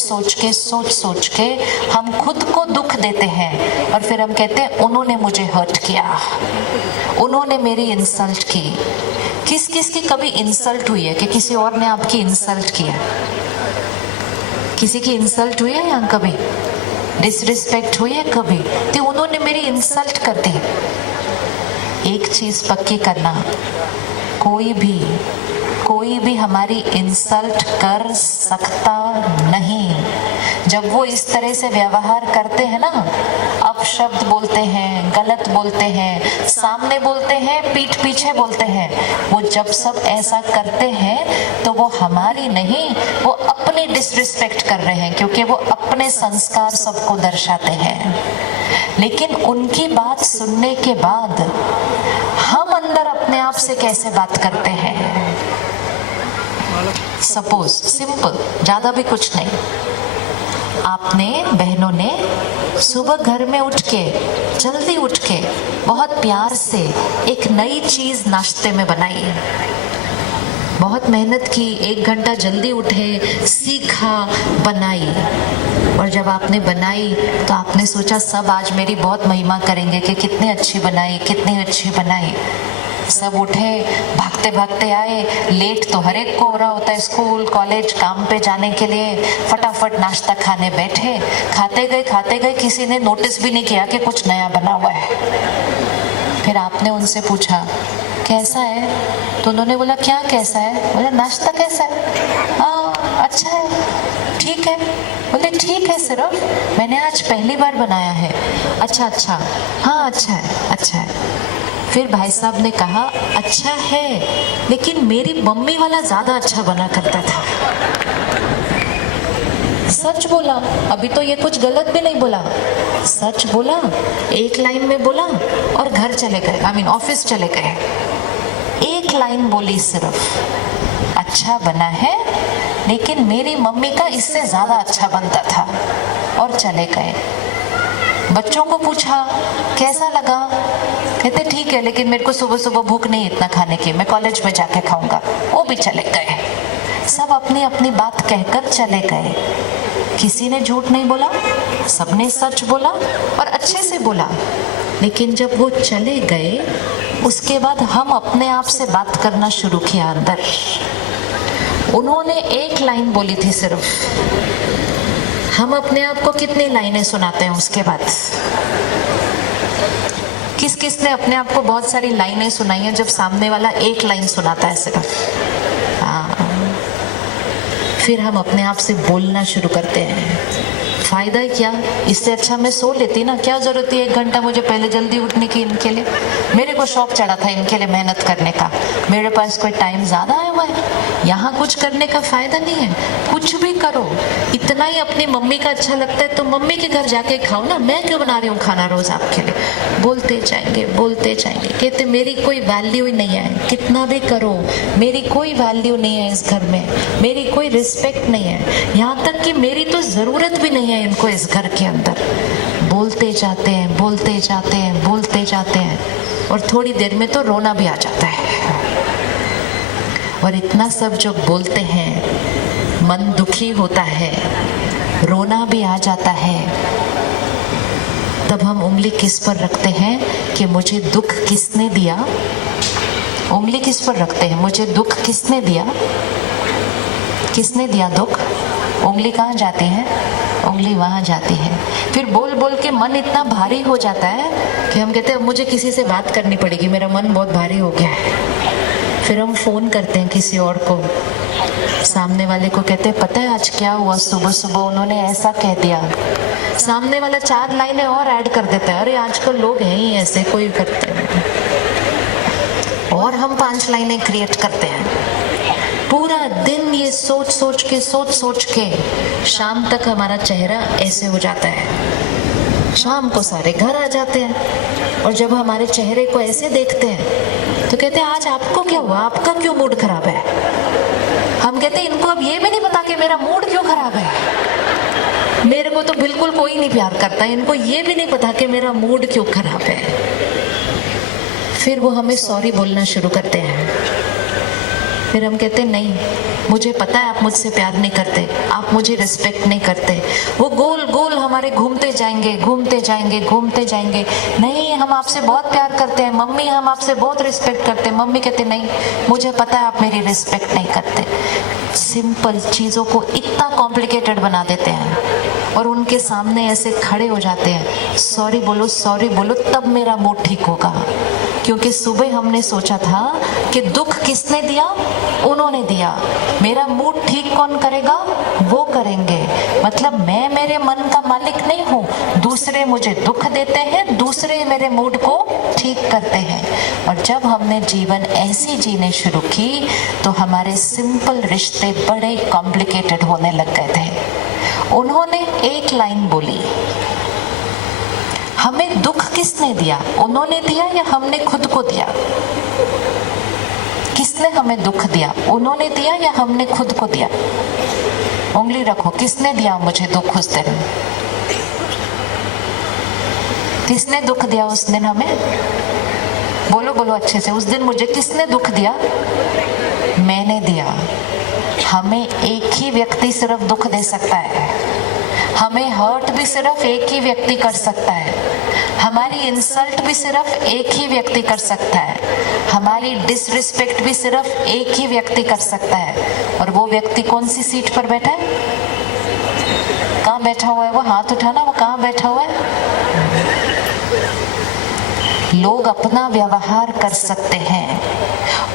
सोच के हम खुद को दुख देते हैं, और फिर हम कहते हैं उन्होंने मुझे हर्ट किया, उन्होंने मेरी इंसल्ट की। किस किस की कभी इंसल्ट हुई है कि किसी और ने आपकी इंसल्ट किया? किसी की इंसल्ट हुई है यहाँ कभी? डिसरिस्पेक्ट हुई है कभी? तो उन्होंने मेरी इंसल्ट कर दी। एक चीज पक्की करना, कोई भी हमारी इंसल्ट कर सकता नहीं। जब वो इस तरह से व्यवहार करते हैं ना, अपशब्द बोलते हैं, गलत बोलते हैं, सामने बोलते हैं, पीठ पीछे बोलते हैं, वो जब सब ऐसा करते हैं तो वो हमारी नहीं, वो अपनी डिसरिस्पेक्ट कर रहे हैं, क्योंकि वो अपने संस्कार सबको दर्शाते हैं। लेकिन उनकी बात सुनने के बाद हम अंदर अपने आप से कैसे बात करते हैं? सपोज सिंपल, ज्यादा भी कुछ नहीं, आपने बहनों ने सुबह घर में उठ के, जल्दी उठ के, बहुत प्यार से एक नई चीज नाश्ते में बनाई, बहुत मेहनत की, 1 घंटा जल्दी उठे, सीखा, बनाई, और जब आपने बनाई तो आपने सोचा सब आज मेरी बहुत महिमा करेंगे कि कितनी अच्छी बनाई, कितनी अच्छी बनाई। सब उठे, भागते भागते आए, लेट तो हर एक को हो रहा होता है, स्कूल, कॉलेज, काम पे जाने के लिए, फटाफट नाश्ता खाने बैठे, खाते गए, किसी ने नोटिस भी नहीं किया कि कुछ नया बना हुआ है। फिर आपने उनसे पूछा कैसा है, तो उन्होंने बोला क्या कैसा है? बोला नाश्ता कैसा है? हाँ अच्छा है, ठीक है। बोले ठीक है, सिर्फ मैंने आज पहली बार बनाया है। अच्छा, हाँ अच्छा है। फिर भाई साहब ने कहा अच्छा है, लेकिन मेरी मम्मी वाला ज्यादा अच्छा बना करता था। सच बोला, अभी तो ये कुछ गलत भी नहीं बोला, सच बोला, एक लाइन में बोला, और घर चले गए, ऑफिस चले गए। एक लाइन बोली सिर्फ, अच्छा बना है, लेकिन मेरी मम्मी का इससे ज्यादा अच्छा बनता था, और चले गए। बच्चों को पूछा कैसा लगा? कहते ठीक है, लेकिन मेरे को सुबह सुबह भूख नहीं इतना खाने की, मैं कॉलेज में जाके खाऊंगा। वो भी चले गए। सब अपनी अपनी बात कहकर चले गए। किसी ने झूठ नहीं बोला, सबने सच बोला, और अच्छे से बोला। लेकिन जब वो चले गए, उसके बाद हम अपने आप से बात करना शुरू किया अंदर। उन्होंने एक लाइन बोली थी सिर्फ, हम अपने आप को कितनी लाइनें सुनाते हैं उसके बाद? किस किस ने अपने आप को बहुत सारी लाइनें सुनाई हैं जब सामने वाला एक लाइन सुनाता है सिर्फ? फिर हम अपने आप से बोलना शुरू करते हैं, फायदा ही क्या, इससे अच्छा मैं सो लेती ना, क्या जरूरत है 1 घंटा मुझे पहले जल्दी उठने की इनके लिए। मेरे को शौक चढ़ा था इनके लिए मेहनत करने का, मेरे पास कोई टाइम ज्यादा आया हुआ है, यहाँ कुछ करने का फायदा नहीं है। कुछ भी करो, इतना ही अपनी मम्मी का अच्छा लगता है तो मम्मी के घर जाके खाओ ना, मैं क्यों बना रही हूँ खाना रोज आपके लिए। बोलते जाएंगे बोलते जाएंगे, कहते मेरी कोई वैल्यू ही नहीं है, कितना भी करो मेरी कोई वैल्यू नहीं है इस घर में, मेरी कोई रिस्पेक्ट नहीं है, यहाँ तक कि मेरी तो जरूरत भी नहीं है इनको इस घर के अंदर। बोलते जाते हैं बोलते जाते हैं बोलते जाते हैं, और थोड़ी देर में तो रोना भी आ जाता है। और इतना सब जो बोलते हैं मन दुखी होता है, रोना भी आ जाता है, तब हम उंगली किस पर रखते हैं कि मुझे दुख किसने दिया। उंगली किस पर रखते हैं, मुझे दुख किसने दिया, किसने दिया दुख। उंगली कहाँ जाती है, उंगली वहां जाती है। फिर बोल बोल के मन इतना भारी हो जाता है कि हम कहते हैं मुझे किसी से बात करनी पड़ेगी, मेरा मन बहुत भारी हो गया है। फिर हम फोन करते हैं किसी और को, सामने वाले को कहते हैं पता है आज क्या हुआ, सुबह सुबह उन्होंने ऐसा कह दिया। सामने वाला 4 लाइनें और ऐड कर देता है, अरे आजकल लोग हैं ही ऐसे, कोई करते हैं। और हम 5 लाइनें क्रिएट करते हैं। पूरा दिन ये सोच सोच के शाम तक हमारा चेहरा ऐसे हो जाता है। शाम को सारे घर आ जाते हैं, और जब हमारे चेहरे को ऐसे देखते हैं तो कहते हैं आज आपको क्या हुआ, आपका क्यों मूड खराब है। हम कहते हैं इनको अब ये भी नहीं पता कि मेरा मूड क्यों खराब है, मेरे को तो बिल्कुल कोई नहीं प्यार करता, इनको ये भी नहीं पता कि मेरा मूड क्यों खराब है। फिर वो हमें सॉरी बोलना शुरू करते हैं। फिर हम कहते हैं नहीं, मुझे पता है आप मुझसे प्यार नहीं करते, आप मुझे रिस्पेक्ट नहीं करते। वो गोल गोल हमारे घूमते जाएंगे घूमते जाएंगे घूमते जाएंगे। नहीं, हम आपसे बहुत प्यार करते हैं मम्मी, हम आपसे बहुत रिस्पेक्ट करते हैं। मम्मी कहते नहीं, मुझे पता है आप मेरी रिस्पेक्ट नहीं करते। सिंपल चीज़ों को इतना कॉम्प्लिकेटेड बना देते हैं, और उनके सामने ऐसे खड़े हो जाते हैं, सॉरी बोलो तब मेरा मूड ठीक होगा। क्योंकि सुबह हमने सोचा था कि दुख किसने दिया, उन्होंने दिया, मेरा मूड ठीक कौन करेगा, वो करेंगे। मतलब मैं मेरे मन का मालिक नहीं हूँ, दूसरे मुझे दुख देते हैं, दूसरे मेरे मूड को ठीक करते हैं। और जब हमने जीवन ऐसी जीने शुरू की तो हमारे सिंपल रिश्ते बड़े कॉम्प्लिकेटेड होने लग गए थे। उन्होंने एक लाइन बोली, हमें दुख किसने दिया, उन्होंने दिया या हमने खुद को दिया। किसने हमें दुख दिया, उन्होंने दिया या हमने खुद को दिया। उंगली रखो, किसने दिया मुझे दुख उस दिन, किसने दुख दिया उस दिन हमें। बोलो बोलो अच्छे से, उस दिन मुझे किसने दुख दिया, मैंने दिया। हमें एक ही व्यक्ति सिर्फ दुख दे सकता है, हमें हर्ट भी सिर्फ एक ही व्यक्ति कर सकता है, हमारी इंसल्ट भी सिर्फ एक ही व्यक्ति कर सकता है, हमारी डिसरिस्पेक्ट भी सिर्फ एक ही व्यक्ति कर सकता है। और वो व्यक्ति कौन सी सीट पर बैठा है, कहाँ बैठा हुआ है, वो हाथ उठाना, वो कहाँ बैठा हुआ है। लोग अपना व्यवहार कर सकते हैं,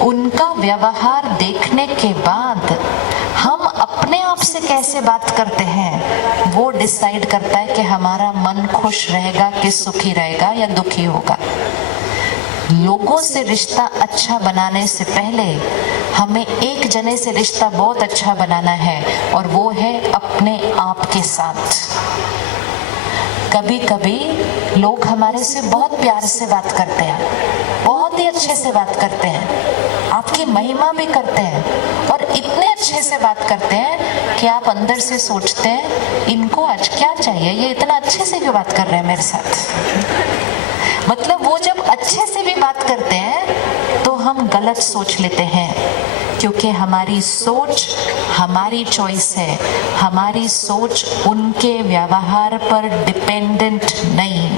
उनका व्यवहार देखने के बाद हम अपने आप से कैसे बात करते हैं वो डिसाइड करता है कि हमारा मन खुश रहेगा कि सुखी रहेगा या दुखी होगा। लोगों से रिश्ता अच्छा बनाने से पहले हमें एक जने से रिश्ता बहुत अच्छा बनाना है, और वो है अपने आप के साथ। कभी कभी लोग हमारे से बहुत प्यार से बात करते हैं, बहुत ही अच्छे से बात करते हैं, आपकी महिमा भी करते हैं, और इतने अच्छे से बात करते हैं कि आप अंदर से सोचते हैं इनको आज क्या चाहिए, ये इतना अच्छे से क्यों बात कर रहे हैं मेरे साथ। मतलब वो जब अच्छे से भी बात करते हैं तो हम गलत सोच लेते हैं, क्योंकि हमारी सोच हमारी चॉइस है, हमारी सोच उनके व्यवहार पर डिपेंडेंट नहीं।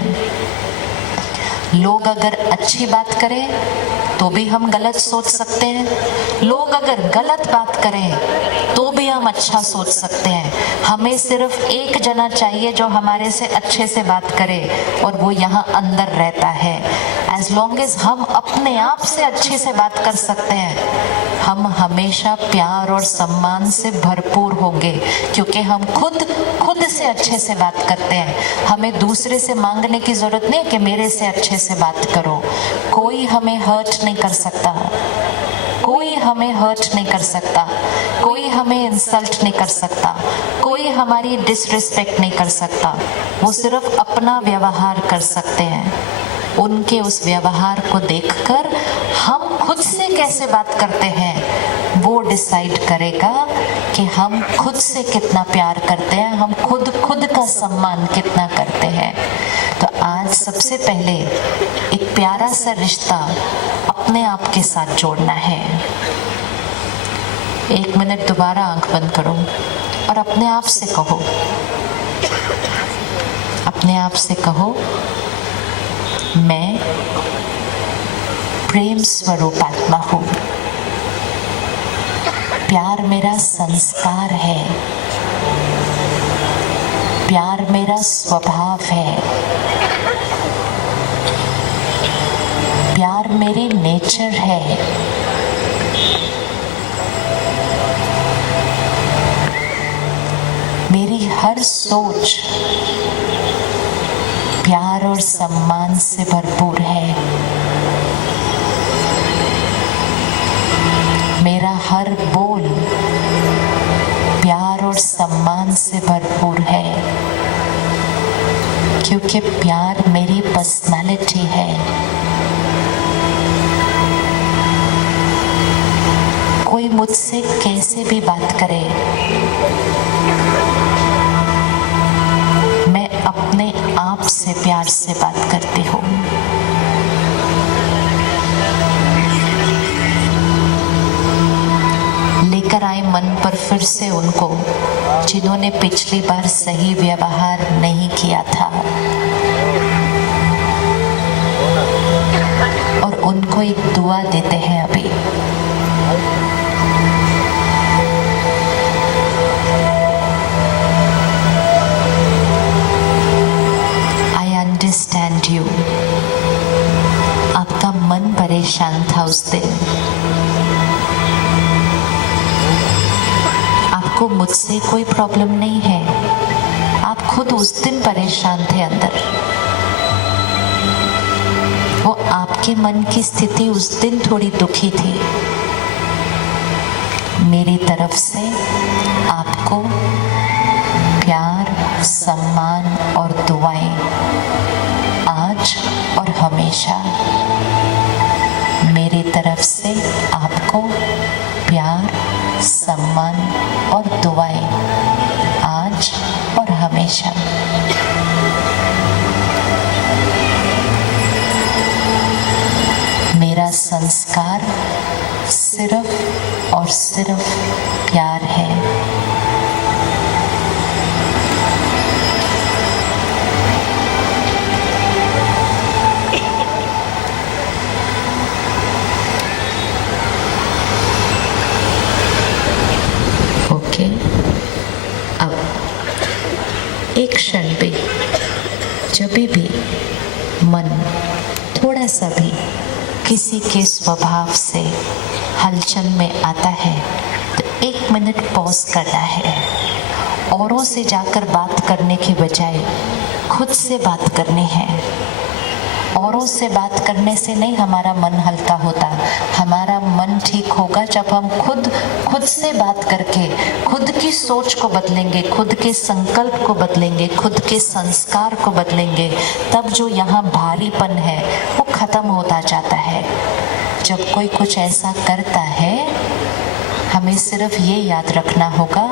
लोग अगर अच्छी बात करें तो भी हम गलत सोच सकते हैं, लोग अगर गलत बात करें तो भी हम अच्छा सोच सकते हैं। हमें सिर्फ एक जना चाहिए जो हमारे से अच्छे से बात करे, और वो यहाँ अंदर रहता है। एज लॉन्ग एज हम अपने आप से अच्छे से बात कर सकते हैं, हम हमेशा प्यार और सम्मान से भरपूर होंगे, क्योंकि हम खुद से अच्छे से बात करते हैं। हमें दूसरे से मांगने की जरूरत नहीं कि मेरे से अच्छे से बात करो। कोई हमें हर्ट नहीं कर सकता, कोई हमें हर्ट नहीं कर सकता, कोई हमें इंसल्ट नहीं कर सकता, कोई हमारी डिसरिस्पेक्ट नहीं कर सकता। वो सिर्फ अपना व्यवहार कर सकते हैं। उनके उस व्यवहार को देखकर हम खुद से कैसे बात करते हैं, वो डिसाइड करेगा कि हम खुद से कितना प्यार करते हैं, हम खुद का सम्मान कितना करते हैं। तो आज सबसे पहले एक प्यारा सा रिश्ता अपने आप के साथ जोड़ना है। 1 मिनट दोबारा आंख बंद करो और अपने आप से कहो, अपने आप से कहो, मैं प्रेम स्वरूप आत्मा हूँ। प्यार मेरा संस्कार है, प्यार मेरा स्वभाव है, प्यार मेरी नेचर है। मेरी हर सोच प्यार और सम्मान से भरपूर है। मेरा हर बोल प्यार और सम्मान से भरपूर है, क्योंकि प्यार मेरी पर्सनालिटी है। कोई मुझसे कैसे भी बात करे, मैं अपने आप से प्यार से बात करती हूँ। लेकर आए मन पर फिर से उनको जिन्होंने पिछली बार सही व्यवहार नहीं किया था, और उनको एक दुआ देते हैं अभी। Understand you. आपका मन परेशान था उस दिन, आपको मुझसे कोई प्रॉब्लम नहीं है, आप खुद उस दिन परेशान थे अंदर। वो आपके मन की स्थिति उस दिन थोड़ी दुखी थी। मेरी तरफ से आपको प्यार, सम्मान और दुआएं आज और हमेशा। मेरी तरफ से आपको प्यार, सम्मान और दुआएं आज और हमेशा। मेरा संस्कार सिर्फ और सिर्फ प्यार है। अब एक क्षण पे जब भी मन थोड़ा सा भी किसी के स्वभाव से हलचल में आता है, तो 1 मिनट पॉज करना है। औरों से जाकर बात करने की बजाय खुद से बात करनी है। औरों से बात करने से नहीं हमारा मन हल्का होता, हमारा मन ठीक होगा जब हम खुद से बात करके खुद की सोच को बदलेंगे, खुद के संकल्प को बदलेंगे, खुद के संस्कार को बदलेंगे। तब जो यहाँ भारीपन है वो खत्म होता जाता है। जब कोई कुछ ऐसा करता है, हमें सिर्फ ये याद रखना होगा,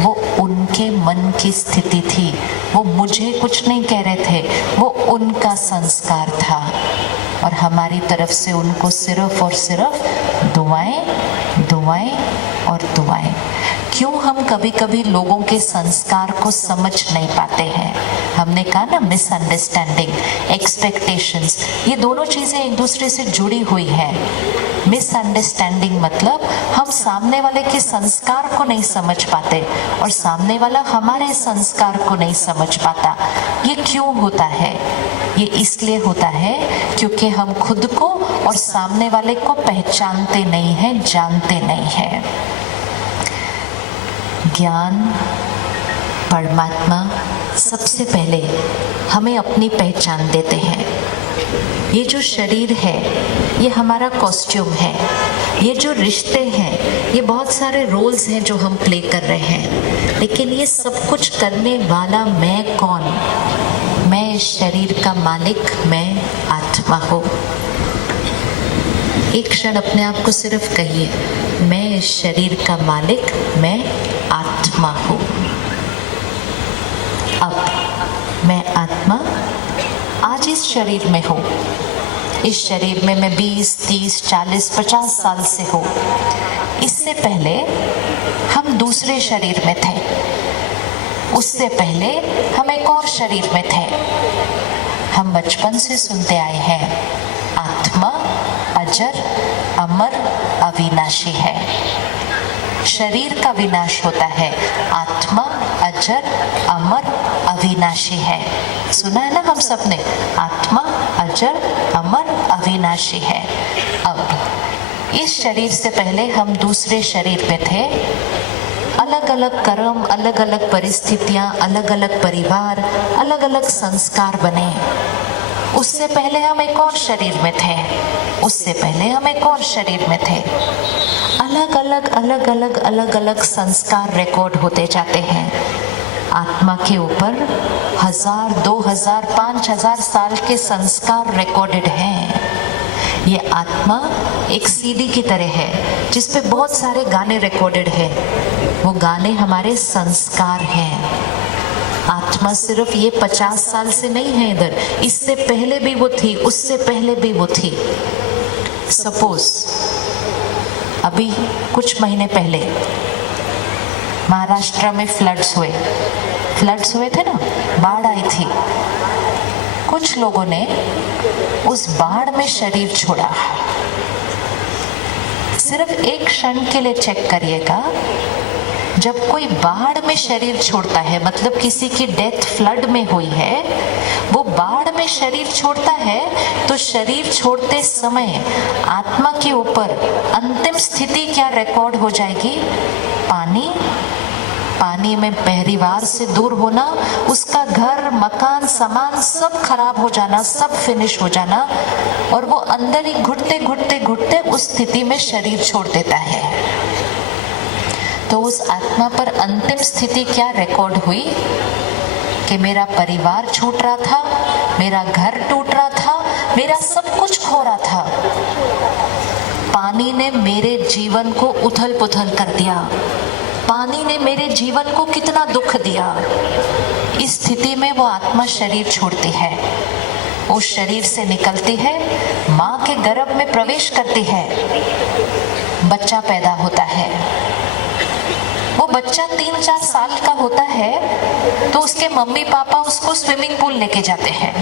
वो उनके मन की स्थिति थी, वो मुझे कुछ नहीं कह रहे थे, वो उनका संस्कार था, और हमारी तरफ से उनको सिर्फ और सिर्फ दुआएं, दुआएं और दुआएं। क्यों हम कभी कभी लोगों के संस्कार को समझ नहीं पाते हैं? हमने कहा ना, मिसअंडरस्टैंडिंग, एक्सपेक्टेशंस, ये दोनों चीजें एक दूसरे से जुड़ी हुई है। मिसअंडरस्टैंडिंग मतलब हम सामने वाले के संस्कार को नहीं समझ पाते और सामने वाला हमारे संस्कार को नहीं समझ पाता। ये क्यों होता है? ये इसलिए होता है क्योंकि हम खुद को और सामने वाले को पहचानते नहीं हैं, जानते नहीं हैं। ज्ञान, परमात्मा सबसे पहले हमें अपनी पहचान देते हैं। ये जो शरीर है ये हमारा कॉस्ट्यूम है, ये जो रिश्ते हैं ये बहुत सारे रोल्स हैं जो हम प्ले कर रहे हैं, लेकिन ये सब कुछ करने वाला मैं कौन? मैं इस शरीर का मालिक, मैं आत्मा हूँ। एक क्षण अपने आप को सिर्फ कहिए, मैं इस शरीर का मालिक, मैं आत्मा हूँ। अब मैं आत्मा आज इस शरीर में हूँ। इस शरीर में मैं 20, 30, 40, 50 साल से हूँ। इससे पहले हम दूसरे शरीर में थे, उससे पहले हम एक और शरीर में थे। हम बचपन से सुनते आए हैं, आत्मा अजर, अमर, अविनाशी है। शरीर का विनाश होता है, आत्मा अजर, अमर, अविनाशी है। सुना है ना हम सबने, आत्मा अजर, अमर, अविनाशी है। अब इस शरीर से पहले हम दूसरे शरीर पे थे। अलग अलग कर्म, अलग अलग परिस्थितियां, अलग अलग परिवार, अलग अलग संस्कार बने। उससे पहले हम एक और शरीर में थे, उससे पहले हम एक और शरीर में थे। अलग अलग अलग अलग अलग अलग संस्कार रिकॉर्ड होते जाते हैं। आत्मा के ऊपर 1000, 2000, 5000 साल के संस्कार रिकॉर्डेड हैं। ये आत्मा एक सीडी की तरह है जिसपे बहुत सारे गाने रिकॉर्डेड हैं। वो गाने हमारे संस्कार हैं। आत्मा सिर्फ ये 50 साल से नहीं है इधर, इससे पहले भी वो थी, उससे पहले भी वो थी। सपोज अभी कुछ महीने पहले महाराष्ट्र में फ्लड्स हुए थे ना, बाढ़ आई थी। कुछ लोगों ने उस बाढ़ में शरीर छोड़ा। सिर्फ एक क्षण के लिए चेक करिएगा, जब कोई बाढ़ में शरीर छोड़ता है, मतलब किसी की डेथ फ्लड में हुई है, वो बाढ़ में शरीर छोड़ता है, तो शरीर छोड़ते समय आत्मा के ऊपर अंतिम स्थिति क्या रिकॉर्ड हो जाएगी? पानी में परिवार से दूर होना, उसका घर, मकान, सामान सब खराब हो जाना, सब फिनिश हो जाना, और वो अंदर ही घुटते घुटते घुटते उस स्थिति में शरीर छोड़ देता है। तो उस आत्मा पर अंतिम स्थिति क्या रिकॉर्ड हुई कि मेरा परिवार छूट रहा था, मेरा घर टूट रहा था, मेरा सब कुछ खो रहा था। पानी ने मेरे जीवन को उथल पुथल कर दिया। पानी ने मेरे जीवन को कितना दुख दिया। इस स्थिति में वो आत्मा शरीर छोड़ती है, उस शरीर से निकलती है, माँ के गर्भ में प्रवेश करती है, बच्चा पैदा होता है। वो बच्चा 3-4 साल का होता है तो उसके मम्मी पापा उसको स्विमिंग पूल लेके जाते हैं,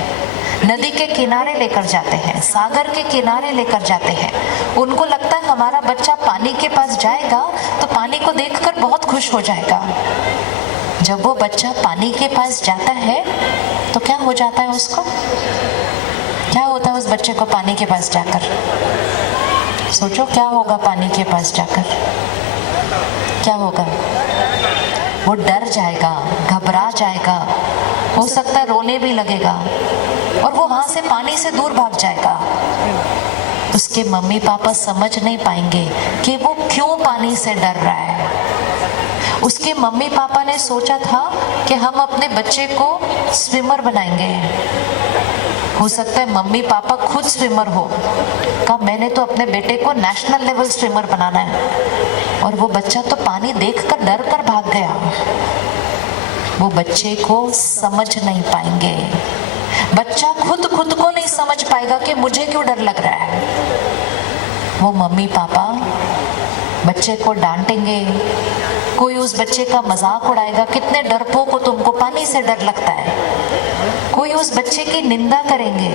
नदी के किनारे लेकर जाते हैं, सागर के किनारे लेकर जाते हैं। उनको लगता है हमारा बच्चा पानी के पास जाएगा तो पानी को देखकर बहुत खुश हो जाएगा। जब वो बच्चा पानी के पास जाता है तो क्या हो जाता है उसको? क्या होता है उस बच्चे को पानी के पास जाकर? सोचो क्या होगा पानी के पास जाकर? क्या होगा? वो डर जाएगा, घबरा जाएगा, हो सकता है रोने भी लगेगा, और वो वहां से पानी से दूर भाग जाएगा। उसके मम्मी पापा समझ नहीं पाएंगे कि वो क्यों पानी से डर रहा है। उसके मम्मी पापा ने सोचा था कि हम अपने बच्चे को स्विमर बनाएंगे। हो सकता है मम्मी पापा खुद स्विमर हो, कहा मैंने तो अपने बेटे को नेशनल लेवल स्विमर बनाना है, और वो बच्चा तो पानी देखकर डर कर भाग गया। वो बच्चे को समझ नहीं पाएंगे, बच्चा खुद को नहीं समझ पाएगा कि मुझे क्यों डर लग रहा है। वो मम्मी पापा बच्चे को डांटेंगे, कोई उस बच्चे का मजाक उड़ाएगा, कितने डरपोक हो, तुमको पानी से डर लगता है। कोई उस बच्चे की निंदा करेंगे,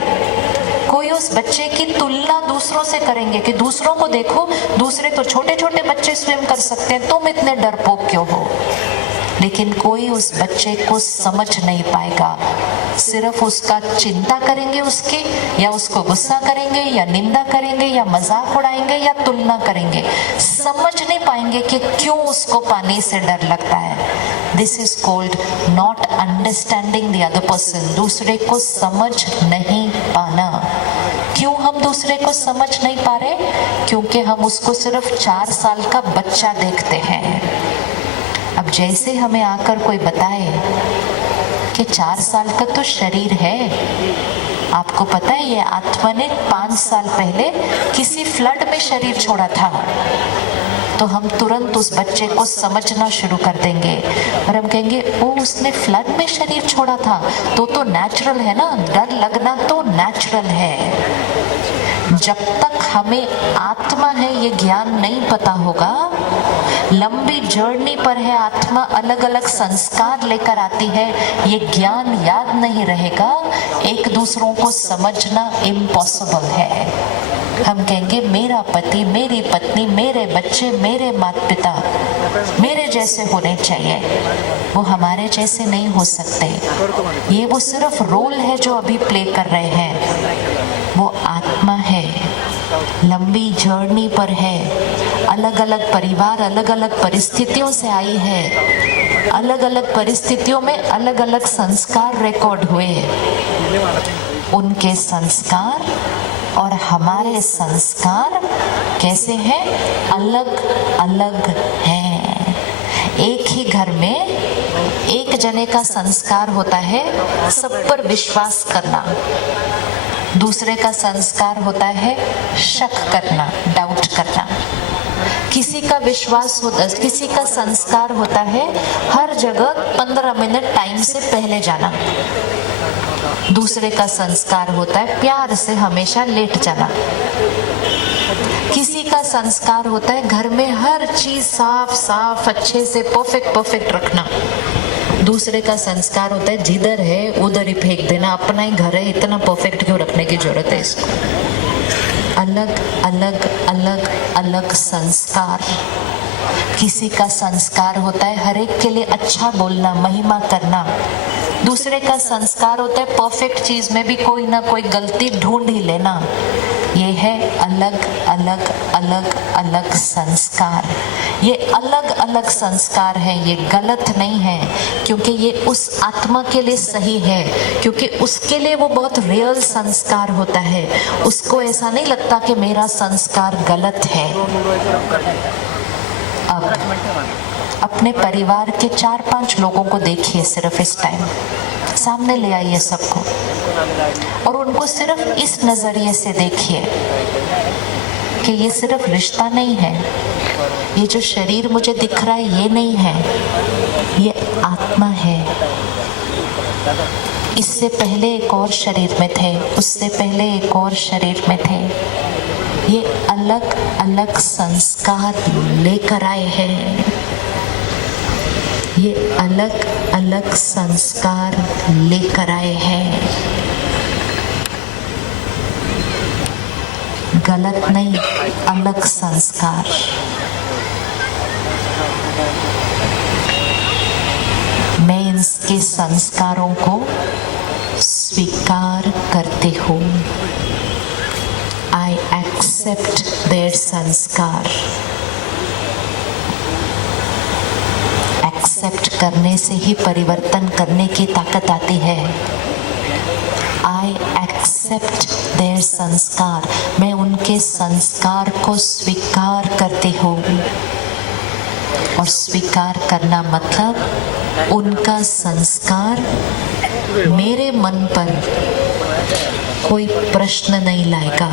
कोई उस बच्चे की तुलना दूसरों से करेंगे कि दूसरों को देखो, दूसरे तो छोटे छोटे बच्चे स्विम कर सकते हैं, तुम इतने डरपोक क्यों हो। लेकिन कोई उस बच्चे को समझ नहीं पाएगा। सिर्फ उसका चिंता करेंगे उसकी, या उसको गुस्सा करेंगे, या निंदा करेंगे, या मजाक उड़ाएंगे, या तुलना करेंगे। समझ नहीं पाएंगे कि क्यों उसको पानी से डर लगता है। This is called not understanding the other person. दूसरे को समझ नहीं पाना। क्यों हम दूसरे को समझ नहीं पा रहे? क्योंकि हम उसको सिर्फ 4 साल का बच्चा देखते हैं। अब जैसे हमें आकर कोई बताए कि 4 साल का तो शरीर है, आपको पता है ये आत्मा ने 5 साल पहले किसी फ्लड में शरीर छोड़ा था, तो हम तुरंत उस बच्चे को समझना शुरू कर देंगे और हम कहेंगे ओ उसने फ्लड में शरीर छोड़ा था तो नेचुरल है ना, डर लगना तो नेचुरल है। जब तक हमें आत्मा है ये ज्ञान नहीं पता होगा, लंबी जर्नी पर है आत्मा, अलग अलग संस्कार लेकर आती है, ये ज्ञान याद नहीं रहेगा, एक दूसरों को समझना इम्पॉसिबल है। हम कहेंगे मेरा पति, मेरी पत्नी, मेरे बच्चे, मेरे माता पिता मेरे जैसे होने चाहिए, वो हमारे जैसे नहीं हो सकते। ये वो सिर्फ रोल है जो अभी प्ले कर रहे हैं, वो आत्मा है, लंबी जर्नी पर है, अलग अलग परिवार अलग अलग परिस्थितियों से आई है, अलग अलग परिस्थितियों में अलग अलग संस्कार रिकॉर्ड हुए, उनके संस्कार और हमारे संस्कार कैसे हैं? अलग अलग हैं। एक ही घर में एक जने का संस्कार होता है सब पर विश्वास करना, दूसरे का संस्कार होता है शक करना, डाउट करना। किसी का विश्वास होता, किसी का संस्कार होता है हर जगह 15 मिनट टाइम से पहले जाना, दूसरे का संस्कार होता है प्यार से हमेशा लेट जाना। किसी का संस्कार होता है घर में हर चीज साफ साफ अच्छे से परफेक्ट रखना, दूसरे का संस्कार होता है जिधर है उधर ही फेंक देना, अपना ही घर है इतना परफेक्ट क्यों रखने की जरूरत है इसको। अलग अलग अलग अलग संस्कार। किसी का संस्कार होता है हर एक के लिए अच्छा बोलना, महिमा करना, दूसरे का संस्कार होता है परफेक्ट चीज में भी कोई ना कोई गलती ढूंढ ही लेना। ये है अलग अलग अलग अलग संस्कार। ये अलग अलग संस्कार है, ये गलत नहीं है, क्योंकि ये उस आत्मा के लिए सही है, क्योंकि उसके लिए वो बहुत रियल संस्कार होता है। उसको ऐसा नहीं लगता कि मेरा संस्कार गलत है। अब अपने परिवार के 4-5 लोगों को देखिए, सिर्फ इस टाइम सामने ले आइए सबको, और उनको सिर्फ इस नजरिए से देखिए कि ये सिर्फ रिश्ता नहीं है, ये जो शरीर मुझे दिख रहा है ये नहीं है, ये आत्मा है। इससे पहले एक और शरीर में थे, उससे पहले एक और शरीर में थे। ये अलग अलग संस्कार लेकर आए हैं, ये अलग अलग संस्कार लेकर आए हैं। गलत नहीं, अलग संस्कार। मैं इनके संस्कारों को स्वीकार करती हूँ। I accept their संस्कार। एक्सेप्ट करने से ही परिवर्तन करने की ताकत आती है। I accept their संस्कार। मैं उनके संस्कार को स्वीकार करती हूँ। और स्वीकार करना मतलब उनका संस्कार मेरे मन पर कोई प्रश्न नहीं लाएगा,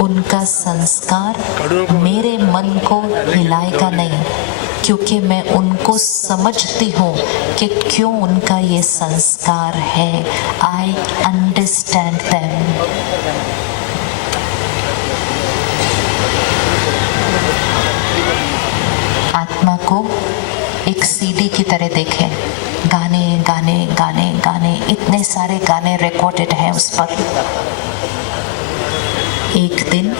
उनका संस्कार मेरे मन को हिलाएगा नहीं, क्योंकि मैं उनको समझती हूँ कि क्यों उनका ये संस्कार है। I understand them। आत्मा को एक सीडी की तरह देखें, गाने गाने गाने गाने, इतने सारे गाने रिकॉर्डेड हैं उस पर। एक दिन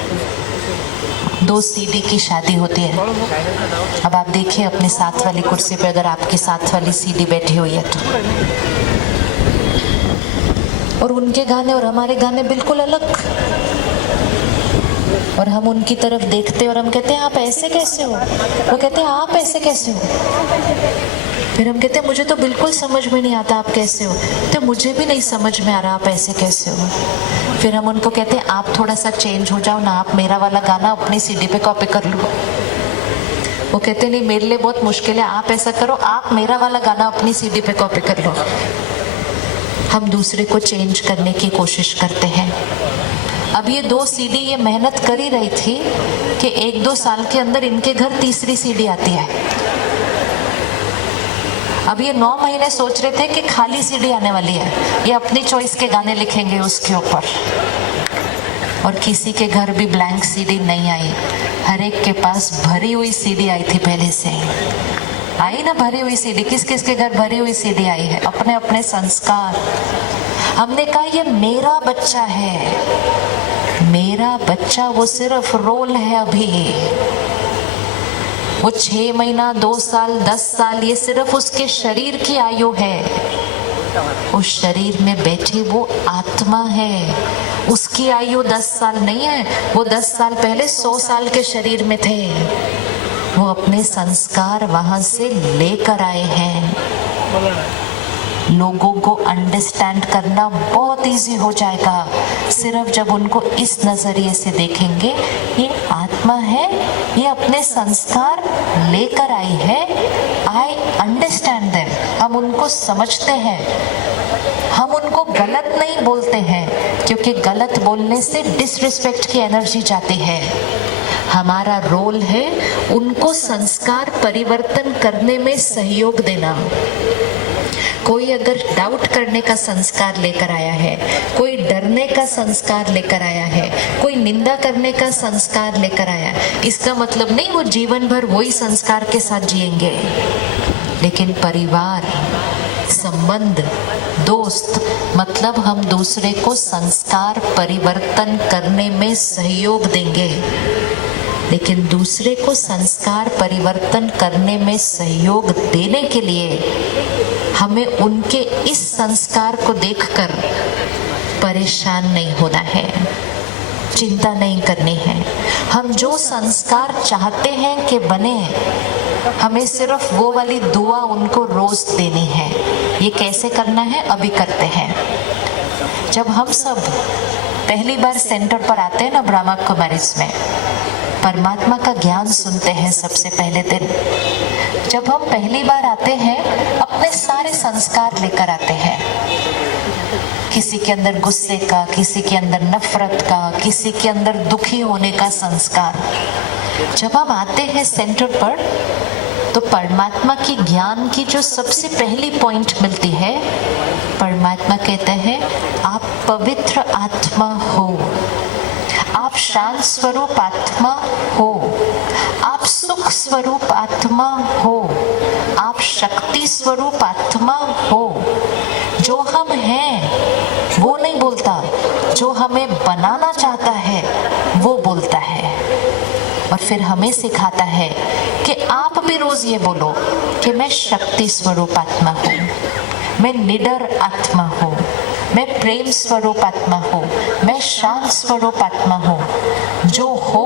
2 सीढ़ी की शादी होती है। अब आप देखिए अपने साथ वाली कुर्सी पे अगर आपके साथ वाली सीढ़ी बैठी हुई है तो, और उनके गाने और हमारे गाने बिल्कुल अलग, और हम उनकी तरफ देखते और हम कहते हैं आप ऐसे कैसे हो, वो कहते हैं आप ऐसे कैसे हो, फिर हम कहते हैं मुझे तो बिल्कुल समझ में नहीं आता आप कैसे हो, तो मुझे भी नहीं समझ में आ रहा आप ऐसे कैसे हो। फिर हम उनको कहते हैं आप थोड़ा सा चेंज हो जाओ ना, आप मेरा वाला गाना अपनी सीडी पे कॉपी कर लो। वो कहते नहीं मेरे लिए बहुत मुश्किल है, आप ऐसा करो आप मेरा वाला गाना अपनी सीडी पे कॉपी कर लो। हम दूसरे को चेंज करने की कोशिश करते हैं। अब ये 2 सीडी ये मेहनत कर ही रही थी कि 1-2 साल के अंदर इनके घर तीसरी सीडी आती है। अब ये 9 महीने सोच रहे थे कि खाली सीडी आने वाली है, ये अपनी चॉइस के गाने लिखेंगे उसके ऊपर, और किसी के घर भी ब्लैंक सीडी नहीं आई, हर एक के पास भरी हुई सीडी आई थी। पहले से आई ना भरी हुई सीडी, किस किस के घर भरी हुई सीडी आई है, अपने अपने संस्कार। हमने कहा ये मेरा बच्चा है, मेरा बच्चा वो सिर्फ रोल है, अभी वो 6 महीना 2 साल 10 साल ये सिर्फ उसके शरीर की आयु है। उस शरीर में बैठी वो आत्मा है, उसकी आयु 10 साल नहीं है, वो 10 साल पहले 100 साल के शरीर में थे। वो अपने संस्कार वहां से लेकर आए हैं। लोगों को अंडरस्टैंड करना बहुत इजी हो जाएगा सिर्फ जब उनको इस नजरिए से देखेंगे, ये आत्मा है, ये अपने संस्कार लेकर आई है। आई अंडरस्टैंड देम, हम उनको समझते हैं, हम उनको गलत नहीं बोलते हैं, क्योंकि गलत बोलने से डिसरिस्पेक्ट की एनर्जी जाती है। हमारा रोल है उनको संस्कार परिवर्तन करने में सहयोग देना। कोई अगर डाउट करने का संस्कार लेकर आया है, कोई डरने का संस्कार लेकर आया है, कोई निंदा करने का संस्कार लेकर आया है, इसका मतलब नहीं वो जीवन भर वही संस्कार के साथ जिएंगे। लेकिन परिवार, संबंध, दोस्त, मतलब हम दूसरे को संस्कार परिवर्तन करने में सहयोग देंगे। लेकिन दूसरे को संस्कार परिवर्तन करने में सहयोग देने के लिए हमें उनके इस संस्कार को देखकर परेशान नहीं होना है, चिंता नहीं करनी है। हम जो संस्कार चाहते हैं कि बने, हमें सिर्फ वो वाली दुआ उनको रोज देनी है। ये कैसे करना है अभी करते हैं। जब हम सब पहली बार सेंटर पर आते हैं ना ब्रह्मा कुमारीज में, परमात्मा का ज्ञान सुनते हैं सबसे पहले दिन। जब हम पहली बार आते हैं अपने सारे संस्कार लेकर आते हैं, किसी के अंदर गुस्से का, किसी के अंदर नफरत का, किसी के अंदर दुखी होने का संस्कार। जब हम आते हैं सेंटर पर तो परमात्मा की ज्ञान की जो सबसे पहली पॉइंट मिलती है, परमात्मा कहते हैं आप पवित्र आत्मा हो, आप शांत स्वरूप आत्मा हो, आप सुख स्वरूप आत्मा हो, आप शक्ति स्वरूप आत्मा हो। जो हम हैं वो नहीं बोलता, जो हमें बनाना चाहता है वो बोलता है। और फिर हमें सिखाता है कि आप भी रोज ये बोलो कि मैं शक्ति स्वरूप आत्मा हूँ, मैं निडर आत्मा हूँ, मैं प्रेम स्वरूप आत्मा हूँ, मैं शांत स्वरूप आत्मा हूँ। जो हो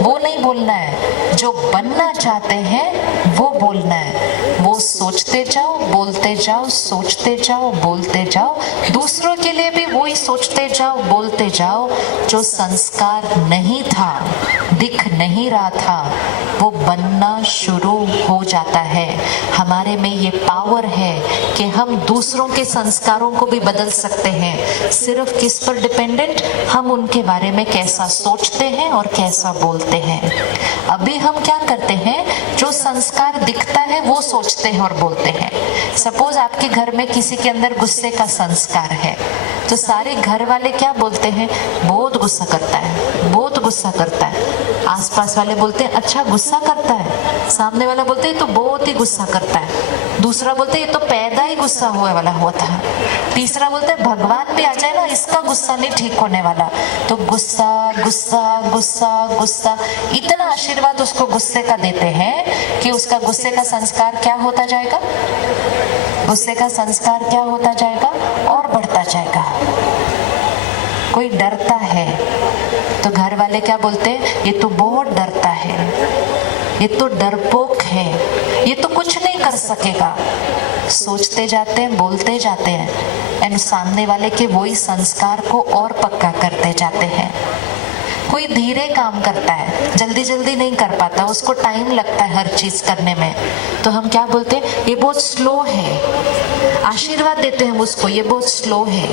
वो नहीं बोलना है, जो बनना चाहते हैं वो बोलना है। वो सोचते जाओ, बोलते जाओ, सोचते जाओ, बोलते जाओ, दूसरों के लिए भी वही सोचते जाओ, बोलते जाओ। जो संस्कार नहीं था, दिख नहीं रहा था, वो बनना शुरू हो जाता है। हमारे में ये पावर है कि हम दूसरों के संस्कारों को भी बदल सकते हैं। सिर्फ किस पर डिपेंडेंट? हम उनके बारे में कैसा सोचते हैं और कैसा बोलते हैं। अभी हम क्या करते हैं, जो संस्कार दिखता है वो सोचते हैं और बोलते हैं। सपोज आपके घर में किसी के अंदर गुस्से का संस्कार है, तो सारे घर वाले क्या बोलते हैं, बहुत गुस्सा करता है, बहुत गुस्सा करता है। आसपास वाले बोलते हैं अच्छा गुस्सा करता है, सामने वाला बोलते हैं तो बहुत ही गुस्सा करता है। दूसरा बोलते ये तो पैदा ही गुस्सा हुआ वाला हुआ था। तीसरा बोलते भगवान भी आ जाए ना, इसका गुस्सा नहीं ठीक होने वाला। तो गुस्सा गुस्सा गुस्सा गुस्सा, इतना आशीर्वाद उसको गुस्से का देते हैं कि उसका गुस्से का संस्कार क्या होता जाएगा, गुस्से का संस्कार क्या होता जाएगा, और बढ़ता जाएगा। कोई डरता है तो घर वाले क्या बोलते हैं, ये तो बहुत डरता है, ये तो डरपोक है, ये तो कुछ नहीं कर सकेगा। सोचते जाते हैं, बोलते जाते हैं, एंड सामने वाले के वही संस्कार को और पक्का करते जाते हैं। कोई धीरे काम करता है, जल्दी जल्दी नहीं कर पाता, उसको टाइम लगता है हर चीज करने में, तो हम क्या बोलते हैं, ये बहुत स्लो है। आशीर्वाद देते हैं उसको, ये बहुत स्लो है।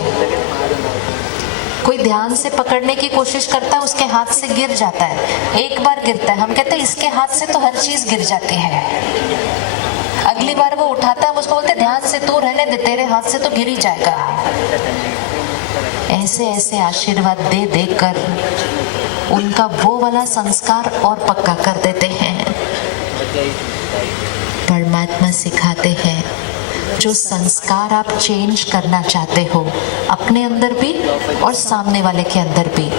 कोई ध्यान से पकड़ने की कोशिश करता है, उसके हाथ से गिर जाता है, एक बार गिरता है, हम कहते हैं इसके हाथ से तो हर चीज गिर जाती है। अगली बार वो उठाता है, हम उसको बोलते हैं ध्यान से, तू रहने दे, तेरे हाथ से तो गिर ही जाएगा। ऐसे ऐसे आशीर्वाद दे देकर उनका वो वाला संस्कार और पक्का कर देते हैं। परमात्मा सिखाते हैं, जो संस्कार आप चेंज करना चाहते हो अपने अंदर भी और सामने वाले के अंदर भी,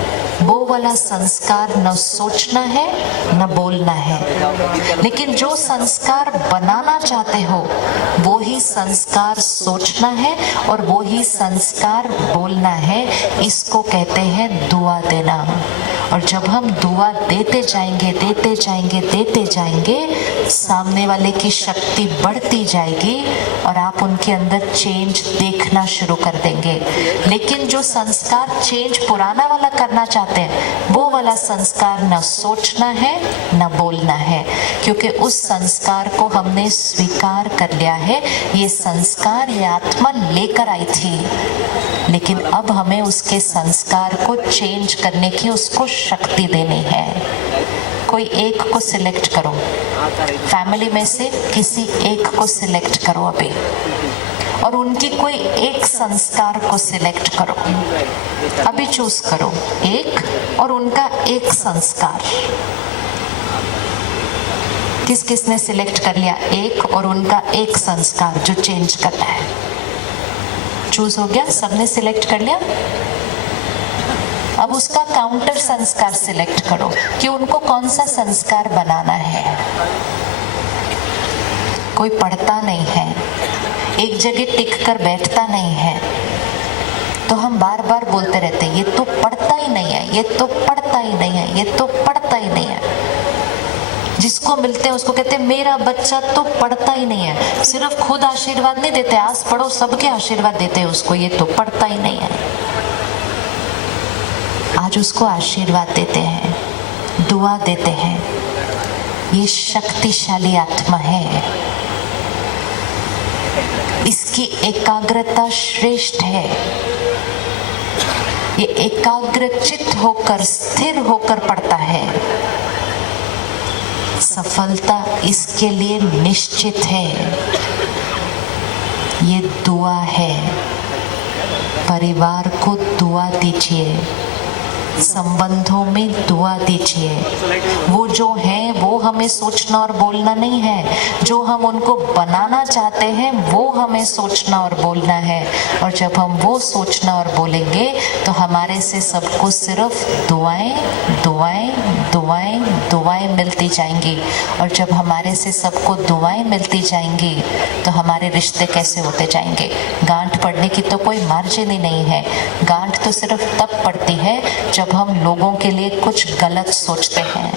वो वाला संस्कार न सोचना है न बोलना है। लेकिन जो संस्कार बनाना चाहते हो वो ही संस्कार सोचना है और वो ही संस्कार बोलना है। इसको कहते हैं दुआ देना। और जब हम दुआ देते जाएंगे देते जाएंगे देते जाएंगे, सामने वाले की शक्ति बढ़ती जाएगी और आप उनके अंदर चेंज देखना शुरू कर देंगे। लेकिन जो संस्कार चेंज पुराना वाला करना चाहते हैं, वो वाला संस्कार न सोचना है न बोलना है, क्योंकि उस संस्कार को हमने स्वीकार कर लिया है। ये संस्कार ये आत्मा लेकर आई थी, लेकिन अब हमें उसके संस्कार को चेंज करने की उसको शक्ति देनी है। कोई एक को सिलेक्ट करो, फैमिली में से किसी एक को सिलेक्ट करो अभी, और उनकी कोई एक संस्कार को सिलेक्ट करो। अभी चूज करो एक, और उनका एक संस्कार। किस किसने सिलेक्ट कर लिया? एक और उनका एक संस्कार जो चेंज करना है। चूज हो गया, सबने सिलेक्ट कर लिया। अब उसका काउंटर संस्कार सिलेक्ट करो कि उनको कौन सा संस्कार बनाना है। कोई पढ़ता नहीं है, एक जगह टिक कर बैठता नहीं है, तो हम बार बार बोलते रहते हैं ये तो पढ़ता ही नहीं है, ये तो पढ़ता ही नहीं है, ये तो पढ़ता ही नहीं है। जिसको मिलते हैं उसको कहते हैं मेरा बच्चा तो पढ़ता ही नहीं है। सिर्फ खुद आशीर्वाद नहीं देते, आस पड़ोस सबके आशीर्वाद देते हैं उसको, ये तो पढ़ता ही नहीं है। आज उसको आशीर्वाद देते हैं, दुआ देते हैं। ये शक्तिशाली आत्मा है, इसकी एकाग्रता श्रेष्ठ है। ये एकाग्रचित होकर स्थिर होकर पढ़ता है। सफलता इसके लिए निश्चित है। ये दुआ है। परिवार को दुआ दीजिए, संबंधों में दुआ दीजिए। वो जो है वो हमें सोचना और बोलना नहीं है, जो हम उनको बनाना चाहते हैं वो हमें सोचना और बोलना है। और जब हम वो सोचना और बोलेंगे तो हमारे से सबको सिर्फ दुआएं दुआएं दुआएं दुआएं मिलती जाएंगी। और जब हमारे से सबको दुआएं मिलती जाएंगी तो हमारे रिश्ते कैसे होते जाएंगे। गांठ पड़ने की तो कोई मार्जिन ही नहीं है। गांठ तो सिर्फ तब पड़ती है जब हम लोगों के लिए कुछ गलत सोचते हैं,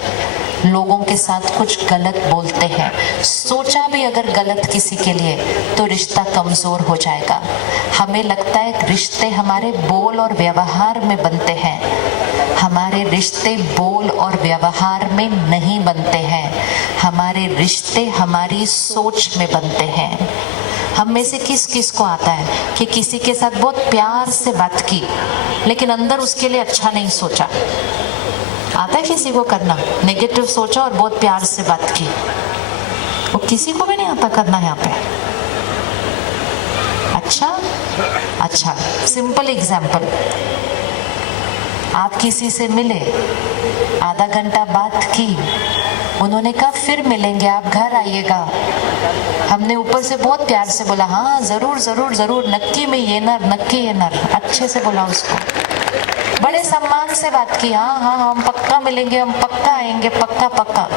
लोगों के साथ कुछ गलत बोलते हैं। सोचा भी अगर गलत किसी के लिए तो रिश्ता कमजोर हो जाएगा। हमें लगता है रिश्ते हमारे बोल और व्यवहार में बनते हैं। हमारे रिश्ते बोल और व्यवहार में नहीं बनते हैं। हमारे रिश्ते हमारी सोच में बनते हैं। हम में से किस किस को आता है कि किसी के साथ बहुत प्यार से बात की लेकिन अंदर उसके लिए अच्छा नहीं सोचा? आता है किसी को करना? नेगेटिव सोचा और बहुत प्यार से बात की। वो किसी को भी नहीं आता करना यहाँ पे। अच्छा, सिंपल एग्जाम्पल, आप किसी से मिले, आधा घंटा बात की, उन्होंने कहा फिर मिलेंगे, आप घर आइएगा। हमने ऊपर से बहुत प्यार से बोला हाँ जरूर जरूर जरूर, नक्की में ये नर, अच्छे से बोला उसको, बड़े सम्मान से बात की, हाँ हाँ हम पक्का मिलेंगे, हम पक्का आएंगे, पक्का पक्का।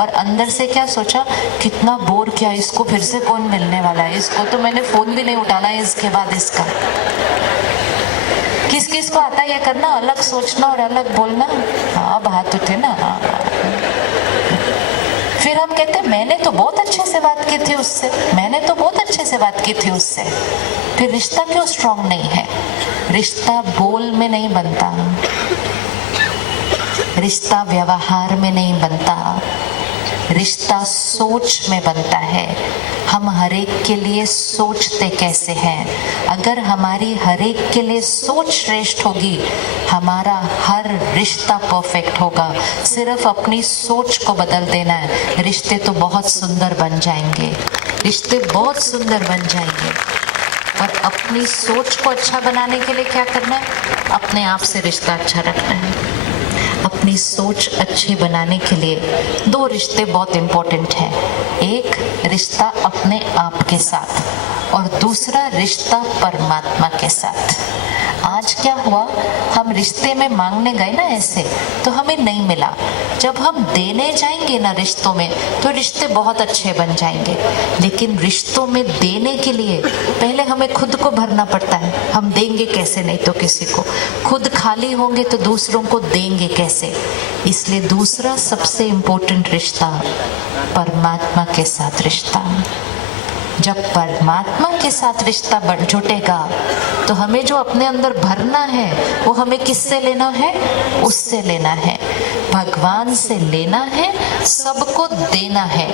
और अंदर से क्या सोचा, कितना बोर किया, इसको फिर से कौन मिलने वाला है, इसको तो मैंने फोन भी नहीं उठाना है इसके बाद इसका। किस किस को आता है ये करना, अलग सोचना और अलग बोलना। हाँ अब हाथ उठे ना। फिर हम कहते मैंने तो बहुत अच्छे से बात की थी उससे, मैंने तो बहुत अच्छे से बात की थी उससे। फिर रिश्ता क्यों स्ट्रांग नहीं है? रिश्ता बोल में नहीं बनता, रिश्ता व्यवहार में नहीं बनता, रिश्ता सोच में बनता है। हम हर एक के लिए सोचते कैसे हैं? अगर हमारी हर एक के लिए सोच श्रेष्ठ होगी, हमारा हर रिश्ता परफेक्ट होगा। सिर्फ अपनी सोच को बदल देना है, रिश्ते तो बहुत सुंदर बन जाएंगे, रिश्ते बहुत सुंदर बन जाएंगे। और अपनी सोच को अच्छा बनाने के लिए क्या करना है? अपने आप से रिश्ता अच्छा रखना है। अपनी सोच अच्छी बनाने के लिए दो रिश्ते बहुत इंपॉर्टेंट हैं। एक रिश्ता अपने आप के साथ और दूसरा रिश्ता परमात्मा के साथ। आज क्या हुआ, हम रिश्ते में मांगने गए ना ऐसे, तो हमें नहीं मिला। जब हम देने जाएंगे ना रिश्तों में, तो रिश्ते बहुत अच्छे बन जाएंगे। लेकिन रिश्तों में देने के लिए पहले हमें खुद को भरना पड़ता है। हम देंगे कैसे नहीं तो किसी को, खुद खाली होंगे तो दूसरों को देंगे कैसे। इसलिए दूसरा सबसे इम्पोर्टेंट रिश्ता परमात्मा के साथ रिश्ता। जब परमात्मा के साथ रिश्ता जुटेगा तो हमें जो अपने अंदर भरना है वो हमें किससे लेना है? उससे लेना है, भगवान से लेना है, सबको देना है,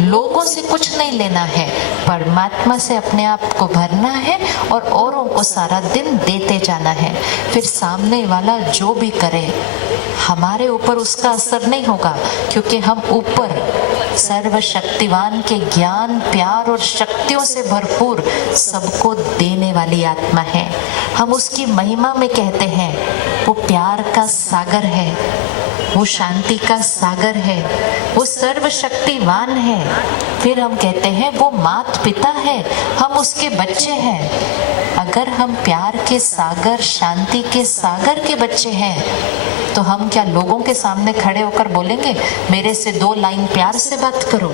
लोगों से कुछ नहीं लेना है। परमात्मा से अपने आप को भरना है और औरों को सारा दिन देते जाना है। फिर सामने वाला जो भी करे हमारे ऊपर उसका असर नहीं होगा, क्योंकि हम ऊपर सर्वशक्तिवान के ज्ञान, प्यार और शक्तियों से भरपूर सबको देने वाली आत्मा है। हम उसकी महिमा में कहते हैं वो प्यार का सागर है, वो शांति का सागर है, वो सर्वशक्तिवान है। फिर हम कहते हैं वो माता पिता है, हम उसके बच्चे हैं। अगर हम प्यार के सागर, शांति के सागर के बच्चे हैं, तो हम क्या लोगों के सामने खड़े होकर बोलेंगे मेरे से 2 लाइन प्यार से बात करो?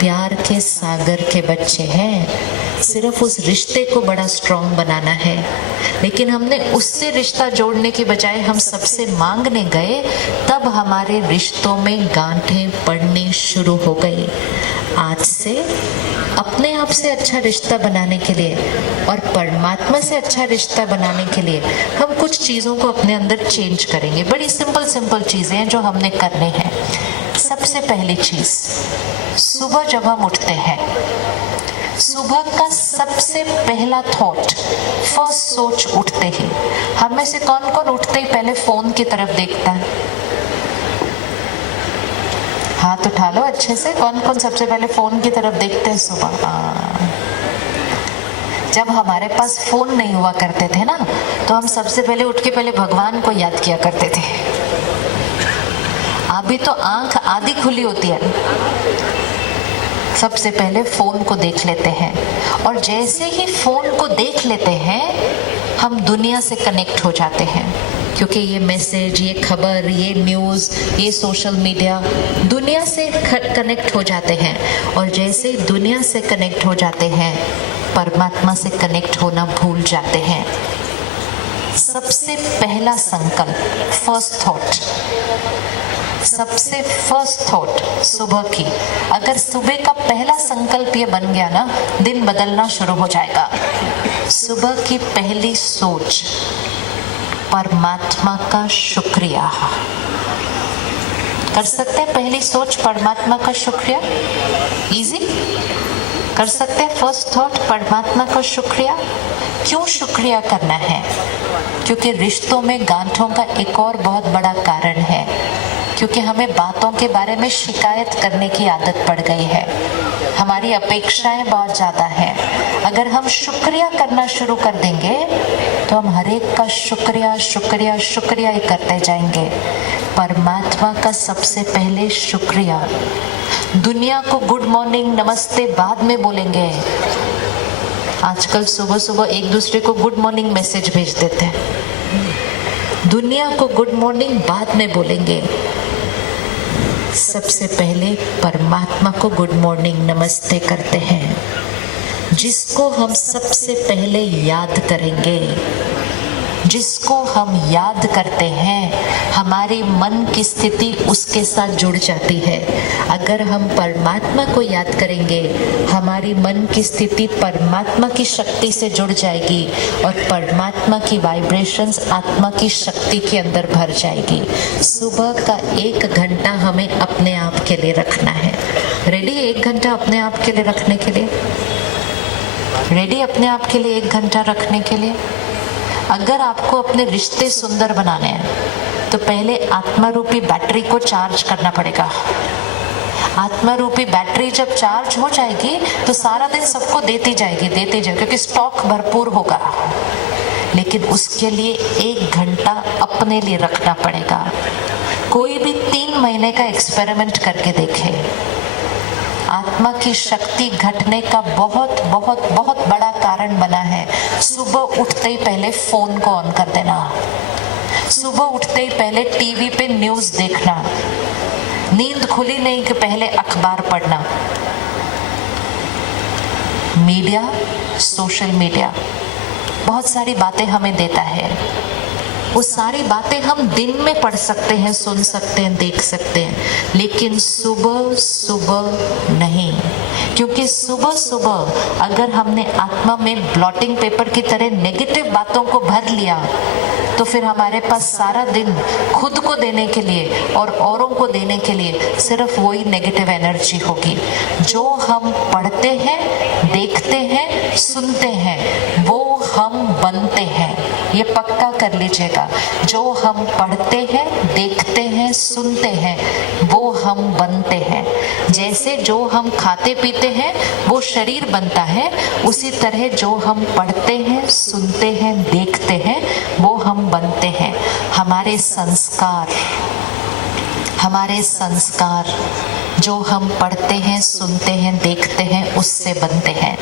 प्यार के सागर के बच्चे हैं। सिर्फ उस रिश्ते को बड़ा स्ट्रॉन्ग बनाना है। लेकिन हमने उससे रिश्ता जोड़ने के बजाय हम सबसे मांगने गए, तब हमारे रिश्तों में गांठें पड़नी शुरू हो गई। आज से अपने आप से अच्छा रिश्ता बनाने के लिए और परमात्मा से अच्छा रिश्ता बनाने के लिए हम कुछ चीज़ों को अपने अंदर चेंज करेंगे। बड़ी सिंपल चीज़ें हैं जो हमने करने हैं। सबसे पहली चीज़, सुबह जब हम उठते हैं, सुबह का सबसे पहला थॉट, फर्स्ट सोच उठते ही, हम में से कौन कौन उठते ही पहले फोन की तरफ देखता है? हाथ उठा लो अच्छे से, कौन कौन सबसे पहले फोन की तरफ देखते हैं सुबह? जब हमारे पास फोन नहीं हुआ करते थे ना, तो हम सबसे पहले उठ के पहले भगवान को याद किया करते थे। अभी तो आंख आधी खुली होती है, सबसे पहले फोन को देख लेते हैं। और जैसे ही फोन को देख लेते हैं, हम दुनिया से कनेक्ट हो जाते हैं, क्योंकि ये मैसेज, ये खबर, ये न्यूज़, ये सोशल मीडिया, दुनिया से कनेक्ट हो जाते हैं। और जैसे ही दुनिया से कनेक्ट हो जाते हैं, परमात्मा से कनेक्ट होना भूल जाते हैं। सबसे पहला संकल्प, फर्स्ट थॉट, सबसे फर्स्ट थॉट सुबह की, अगर सुबह का पहला संकल्प ये बन गया ना, दिन बदलना शुरू हो जाएगा। सुबह की पहली सोच, परमात्मा का शुक्रिया। कर सकते हैं पहली सोच, परमात्मा का शुक्रिया? इजी कर सकते हैं। फर्स्ट थॉट, परमात्मा का शुक्रिया। क्यों शुक्रिया करना है? क्योंकि रिश्तों में गांठों का एक और बहुत बड़ा कारण है, क्योंकि हमें बातों के बारे में शिकायत करने की आदत पड़ गई है। हमारी अपेक्षाएं बहुत ज़्यादा हैं। अगर हम शुक्रिया करना शुरू कर देंगे तो हम हर एक का शुक्रिया शुक्रिया शुक्रिया ही करते जाएंगे। परमात्मा का सबसे पहले शुक्रिया। दुनिया को गुड मॉर्निंग नमस्ते बाद में बोलेंगे। आजकल सुबह सुबह एक दूसरे को गुड मॉर्निंग मैसेज भेज देते हैं। दुनिया को गुड मॉर्निंग बाद में बोलेंगे। सबसे पहले परमात्मा को गुड मॉर्निंग नमस्ते करते हैं, जिसको हम सबसे पहले याद करेंगे। जिसको हम याद करते हैं हमारी मन की स्थिति उसके साथ जुड़ जाती है। अगर हम परमात्मा को याद करेंगे हमारी मन की स्थिति परमात्मा की शक्ति से जुड़ जाएगी और परमात्मा की वाइब्रेशंस आत्मा की शक्ति के अंदर भर जाएगी। सुबह का 1 घंटा हमें अपने आप के लिए रखना है। रेडी? 1 घंटा अपने आप के लिए रखने के लिए रेडी? अपने आप के लिए 1 घंटा रखने के लिए अगर आपको अपने रिश्ते सुंदर बनाने हैं तो पहले आत्मा रूपी बैटरी को चार्ज करना पड़ेगा। आत्मा रूपी बैटरी जब चार्ज हो जाएगी तो सारा दिन सबको देती जाएगी क्योंकि स्टॉक भरपूर होगा। लेकिन उसके लिए 1 घंटा अपने लिए रखना पड़ेगा। कोई भी 3 महीने का एक्सपेरिमेंट करके देखे। आत्मा की शक्ति घटने का बहुत बहुत बहुत बड़ा कारण बना है सुबह उठते ही पहले फोन को ऑन कर देना, सुबह उठते ही पहले टीवी पे न्यूज देखना, नींद खुली नहीं कि पहले अखबार पढ़ना। मीडिया, सोशल मीडिया बहुत सारी बातें हमें देता है। वो सारी बातें हम दिन में पढ़ सकते हैं, सुन सकते हैं, देख सकते हैं, लेकिन सुबह सुबह नहीं। क्योंकि सुबह सुबह अगर हमने आत्मा में ब्लॉटिंग पेपर की तरह नेगेटिव बातों को भर लिया तो फिर हमारे पास सारा दिन खुद को देने के लिए और औरों को देने के लिए सिर्फ वही नेगेटिव एनर्जी होगी। जो हम पढ़ते हैं, देखते हैं, सुनते हैं वो हम बनते हैं। ये पक्का कर लीजिएगा। जो हम पढ़ते हैं, देखते हैं, सुनते हैं वो हम बनते हैं। जैसे जो हम खाते पीते हैं वो शरीर बनता है, उसी तरह जो हम पढ़ते हैं, सुनते हैं, देखते हैं वो हम बनते हैं। हमारे संस्कार जो हम पढ़ते हैं, सुनते हैं, देखते हैं उससे बनते हैं।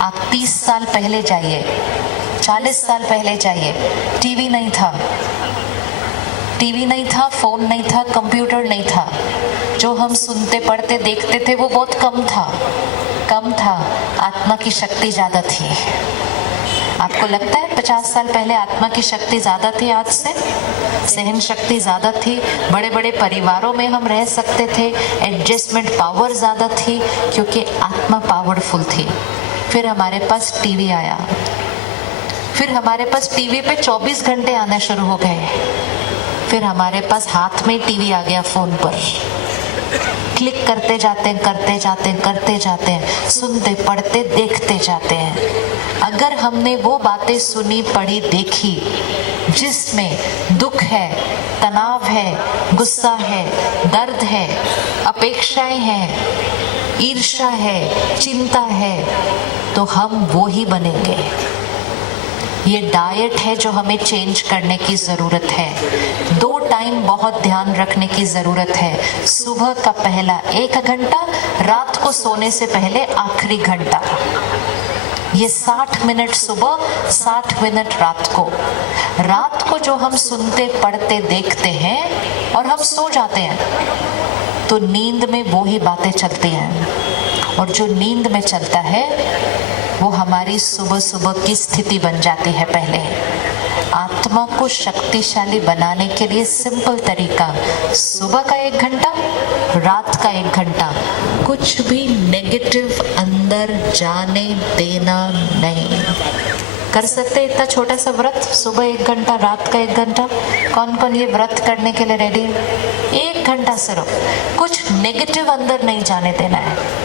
आप 30 साल पहले जाइए, 40 साल पहले जाइए, टीवी नहीं था, फोन नहीं था, कंप्यूटर नहीं था। जो हम सुनते, पढ़ते, देखते थे वो बहुत कम था। आत्मा की शक्ति ज्यादा थी। आपको लगता है 50 साल पहले आत्मा की शक्ति ज्यादा थी आज से? सहन शक्ति ज्यादा थी, बड़े बड़े परिवारों में हम रह सकते थे, एडजस्टमेंट पावर ज्यादा थी क्योंकि आत्मा पावरफुल थी। फिर हमारे पास टीवी आया, फिर हमारे पास टीवी पे 24 घंटे आने शुरू हो गए। फिर हमारे पास हाथ में टीवी आ गया, फोन पर क्लिक करते जाते हैं, सुनते, पढ़ते, देखते जाते हैं। अगर हमने वो बातें सुनी, पढ़ी, देखी जिसमें दुख है, तनाव है, गुस्सा है, दर्द है, अपेक्षाएं हैं, ईर्ष्या है, चिंता है, तो हम वो ही बनेंगे। ये डाइट है जो हमें चेंज करने की जरूरत है। 2 टाइम बहुत ध्यान रखने की जरूरत है। सुबह का पहला 1 घंटा, रात को सोने से पहले आखिरी घंटा। ये 60 मिनट सुबह, 60 मिनट रात को। रात को जो हम सुनते, पढ़ते, देखते हैं और हम सो जाते हैं तो नींद में वो ही बातें चलती हैं, और जो नींद में चलता है वो हमारी सुबह सुबह की स्थिति बन जाती है। पहले आत्मा को शक्तिशाली बनाने के लिए सिंपल तरीका, सुबह का 1 घंटा, रात का 1 घंटा, कुछ भी नेगेटिव अंदर जाने देना नहीं। कर सकते हैं इतना छोटा सा व्रत, सुबह 1 घंटा, रात का 1 घंटा? कौन कौन ये व्रत करने के लिए रेडी है? 1 घंटा सिर्फ, कुछ नेगेटिव अंदर नहीं जाने देना है।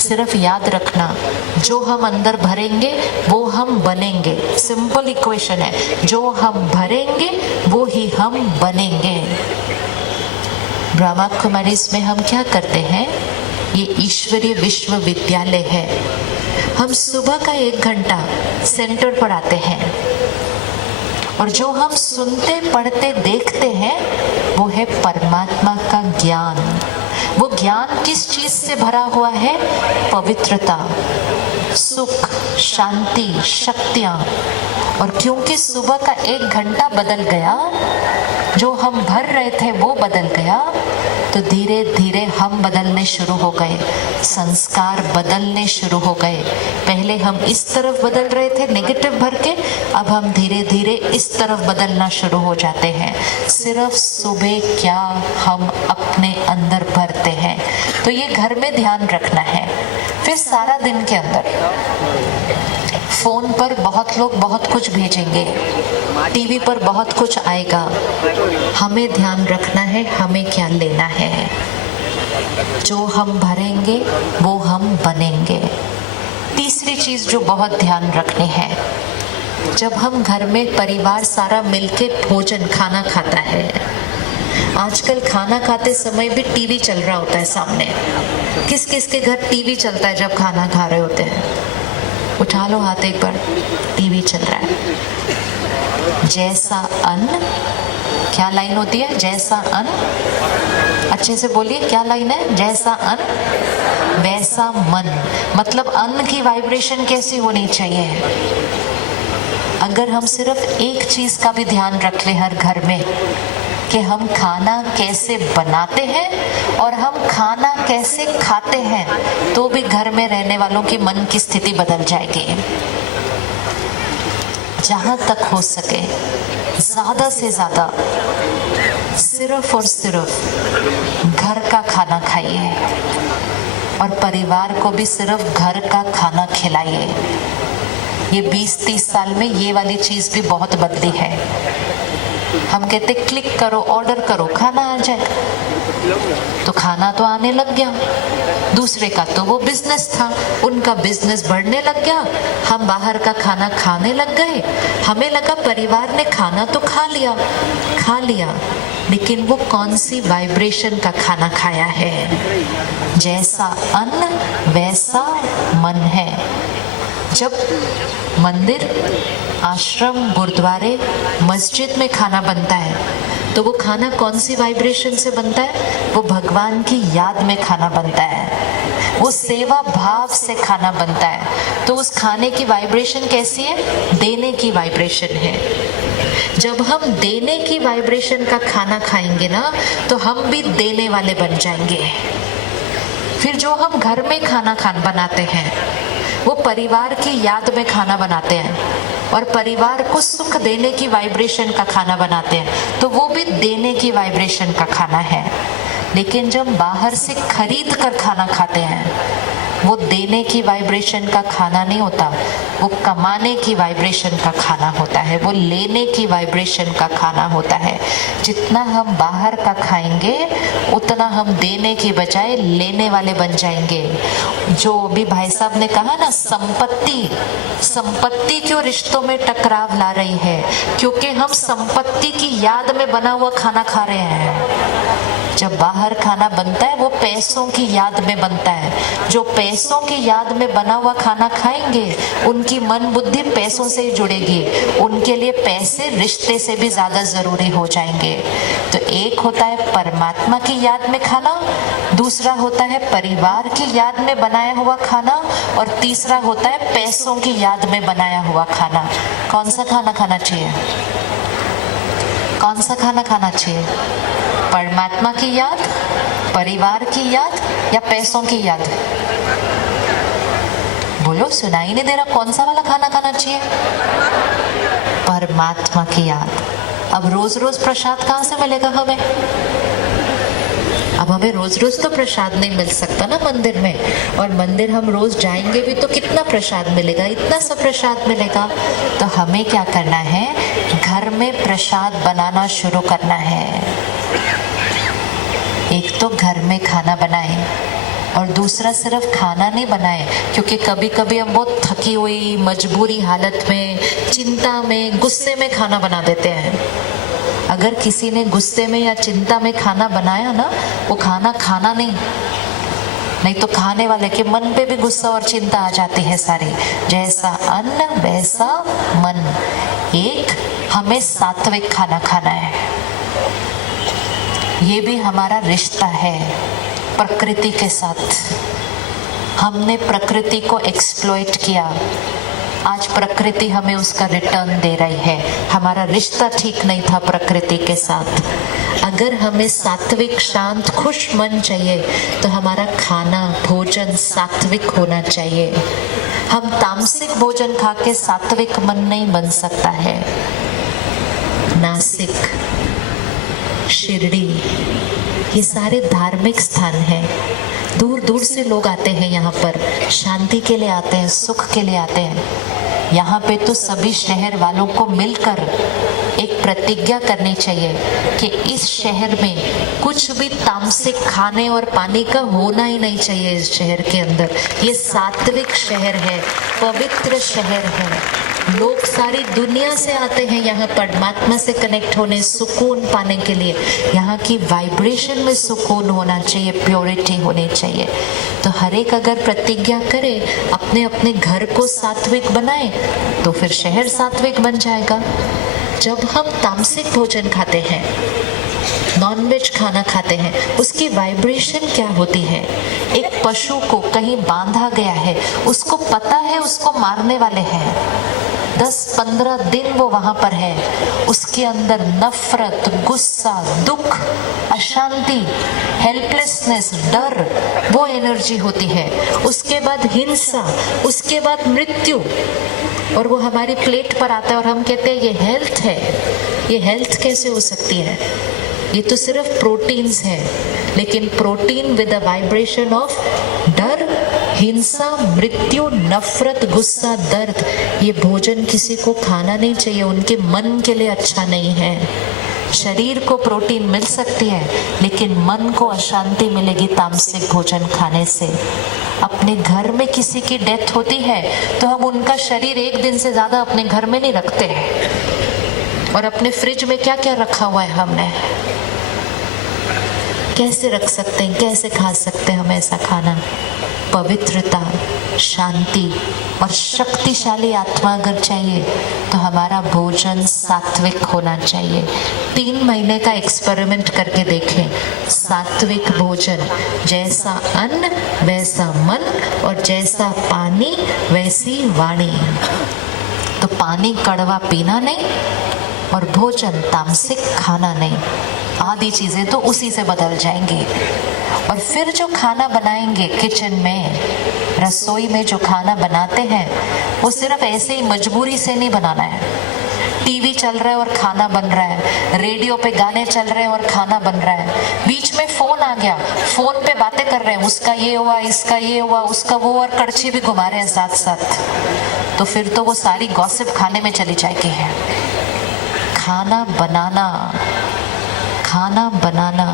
सिर्फ याद रखना, जो हम अंदर भरेंगे वो हम बनेंगे। सिंपल इक्वेशन है, जो हम भरेंगे वो ही हम बनेंगे। ब्रह्मा कुमारीज में हम क्या करते हैं? ये ईश्वरीय विश्वविद्यालय है। हम सुबह का 1 घंटा सेंटर पर आते हैं, और जो हम सुनते पढ़ते देखते हैं वो है परमात्मा का ज्ञान। वो ज्ञान किस चीज से भरा हुआ है? पवित्रता, सुख, शांति, शक्तियां। और क्योंकि सुबह का 1 घंटा बदल गया, जो हम भर रहे थे वो बदल गया, तो धीरे धीरे हम बदलने शुरू हो गए, संस्कार बदलने शुरू हो गए। पहले हम इस तरफ बदल रहे थे नेगेटिव भर के, अब हम धीरे धीरे इस तरफ बदलना शुरू हो जाते हैं। सिर्फ सुबह क्या हम अपने अंदर भरते हैं, तो ये घर में ध्यान रखना है। फिर सारा दिन के अंदर फोन पर बहुत लोग बहुत कुछ भेजेंगे, टीवी पर बहुत कुछ आएगा, हमें ध्यान रखना है हमें क्या लेना है। जो हम भरेंगे वो हम बनेंगे। तीसरी चीज जो बहुत ध्यान रखनी है, जब हम घर में परिवार सारा मिलके भोजन खाना खाता है, आजकल खाना खाते समय भी टीवी चल रहा होता है सामने। किस किस के घर टीवी चलता है जब खाना खा रहे होते हैं? उठा लो हाथ एक बार। टीवी चल रहा है। जैसा अन्न, क्या लाइन होती है? जैसा अन्न, अच्छे से बोलिए क्या लाइन है? जैसा अन्न वैसा मन। मतलब अन्न की वाइब्रेशन कैसी होनी चाहिए? अगर हम सिर्फ एक चीज का भी ध्यान रख ले हर घर में कि हम खाना कैसे बनाते हैं और हम खाना कैसे खाते हैं, तो भी घर में रहने वालों की मन की स्थिति बदल जाएगी। जहां तक हो सके ज्यादा से ज्यादा सिर्फ और सिर्फ घर का खाना खाइए और परिवार को भी सिर्फ घर का खाना खिलाइए। ये 20-30 साल में ये वाली चीज भी बहुत बदली है। हम कहते क्लिक करो, ऑर्डर करो, खाना आ जाए। तो खाना तो आने लग गया, दूसरे का तो वो बिजनेस था, उनका बिजनेस बढ़ने लग गया, हम बाहर का खाना खाने लग गए। हमें लगा परिवार ने खाना तो खा लिया, लेकिन वो कौन सी वाइब्रेशन का खाना खाया है? जैसा अन्न वैसा मन है। जब मंदिर, आश्रम, गुरुद्वारे, मस्जिद में खाना बनता है, तो वो खाना कौन सी वाइब्रेशन से बनता है? वो भगवान की याद में खाना बनता है, वो सेवा भाव से खाना बनता है। तो उस खाने की वाइब्रेशन कैसी है? देने की वाइब्रेशन है। जब हम देने की वाइब्रेशन का खाना खाएंगे ना, तो हम भी देने वाले बन जाएंगे। फिर जो हम घर में खाना बनाते हैं, वो परिवार की याद में खाना बनाते हैं और परिवार को सुख देने की वाइब्रेशन का खाना बनाते हैं, तो वो भी देने की वाइब्रेशन का खाना है। लेकिन जब बाहर से खरीद कर खाना खाते हैं, वो देने की वाइब्रेशन का खाना नहीं होता, वो कमाने की वाइब्रेशन का खाना होता है, वो लेने की वाइब्रेशन का खाना होता है। जितना हम बाहर का खाएंगे उतना हम देने की बजाय लेने वाले बन जाएंगे। जो अभी भाई साहब ने कहा ना, संपत्ति क्यों रिश्तों में टकराव ला रही है? क्योंकि हम संपत्ति की याद में बना हुआ खाना खा रहे हैं। जब बाहर खाना बनता है वो पैसों की याद में बनता है। जो पैसों की याद में बना हुआ खाना खाएंगे, उनकी मन बुद्धि पैसों से ही जुड़ेगी, उनके लिए पैसे रिश्ते से भी ज्यादा जरूरी हो जाएंगे। तो एक होता है परमात्मा की याद में खाना, दूसरा होता है परिवार की याद में बनाया हुआ खाना, और तीसरा होता है पैसों की याद में बनाया हुआ खाना। कौन सा खाना खाना चाहिए? कौन सा खाना खाना चाहिए? परमात्मा की याद, परिवार की याद या पैसों की याद? बोलो, सुनाई नहीं दे रहा। कौन सा वाला खाना खाना चाहिए? परमात्मा की याद। अब रोज रोज प्रसाद कहाँ से मिलेगा हमें? अब हमें रोज रोज तो प्रसाद नहीं मिल सकता ना मंदिर में, और मंदिर हम रोज जाएंगे भी तो कितना प्रसाद मिलेगा? इतना सा प्रसाद मिलेगा। तो हमें क्या करना है? घर में प्रसाद बनाना शुरू करना है। एक तो घर में खाना बनाएं, और दूसरा सिर्फ खाना नहीं बनाए, क्योंकि कभी कभी हम बहुत थकी हुई, मजबूरी हालत में, चिंता में, गुस्से में खाना बना देते हैं। अगर किसी ने गुस्से में या चिंता में खाना बनाया ना, वो खाना खाना नहीं तो खाने वाले के मन पे भी गुस्सा और चिंता आ जाती है सारी। जैसा अन्न वैसा मन। एक हमें सात्विक खाना खाना है। ये भी हमारा रिश्ता है प्रकृति के साथ। हमने प्रकृति को एक्सप्लॉइट किया, आज प्रकृति हमें उसका रिटर्न दे रही है। हमारा रिश्ता ठीक नहीं था प्रकृति के साथ। अगर हमें सात्विक, शांत, खुश मन चाहिए तो हमारा खाना, भोजन सात्विक होना चाहिए। हम तामसिक भोजन खा के सात्विक मन नहीं बन सकता है। नासिक, शिरडी, ये सारे धार्मिक स्थान हैं। दूर दूर से लोग आते हैं यहाँ पर, शांति के लिए आते हैं, सुख के लिए आते हैं। यहाँ पे तो सभी शहर वालों को मिलकर एक प्रतिज्ञा करनी चाहिए कि इस शहर में कुछ भी तामसिक खाने और पानी का होना ही नहीं चाहिए। इस शहर के अंदर, ये सात्विक शहर है, पवित्र शहर है। लोग सारी दुनिया से आते हैं यहाँ परमात्मा से कनेक्ट होने, सुकून पाने के लिए। यहाँ की वाइब्रेशन में सुकून होना चाहिए, प्योरिटी होनी चाहिए। तो हर एक अगर प्रतिज्ञा करे, अपने अपने घर को सात्विक बनाए, तो फिर शहर सात्विक बन जाएगा। जब हम तामसिक भोजन खाते हैं, नॉनवेज खाना खाते हैं, उसकी वाइब्रेशन क्या होती है? एक पशु को कहीं बांधा गया है, उसको पता है उसको मारने वाले हैं, 10-15 दिन वो वहां पर है, उसके अंदर नफरत, गुस्सा, दुख, अशांति, हेल्पलेसनेस, डर, वो एनर्जी होती है। उसके बाद हिंसा, उसके बाद मृत्यु, और वो हमारी प्लेट पर आता है और हम कहते हैं ये हेल्थ है। ये हेल्थ कैसे हो सकती है? ये तो सिर्फ प्रोटीन्स है, लेकिन protein with a vibration of डर, हिंसा, मृत्यु, नफरत, गुस्सा, दर्द, ये भोजन किसी को खाना नहीं चाहिए। उनके मन के लिए अच्छा नहीं है। शरीर को प्रोटीन मिल सकती है, लेकिन मन को अशांति मिलेगी तामसिक भोजन खाने से। अपने घर में किसी की डेथ होती है तो हम उनका शरीर एक दिन से ज्यादा अपने घर में नहीं रखते हैं। और अपने फ्रिज में क्या क्या रखा हुआ है हमने, कैसे रख सकते हैं, कैसे खा सकते हैं हम ऐसा खाना? पवित्रता, शांति और शक्तिशाली आत्मा अगर चाहिए तो हमारा भोजन सात्विक होना चाहिए। 3 महीने का एक्सपेरिमेंट करके देखें। सात्विक भोजन, जैसा अन्न वैसा मन, और जैसा पानी वैसी वाणी। तो पानी कड़वा पीना नहीं और भोजन तामसिक खाना नहीं। आधी चीजें तो उसी से बदल जाएंगी। और फिर जो खाना बनाएंगे किचन में, रसोई में जो खाना बनाते हैं, वो सिर्फ ऐसे ही मजबूरी से नहीं बनाना है। टीवी चल रहा है और खाना बन रहा है, रेडियो पे गाने चल रहे हैं और खाना बन रहा है, बीच में फोन आ गया, फोन पे बातें कर रहे हैं, उसका ये हुआ, इसका ये हुआ, उसका वो, और कड़छी भी घुमा रहे हैं साथ साथ, तो फिर तो वो सारी गॉसिप खाने में चली जाएगी। खाना बनाना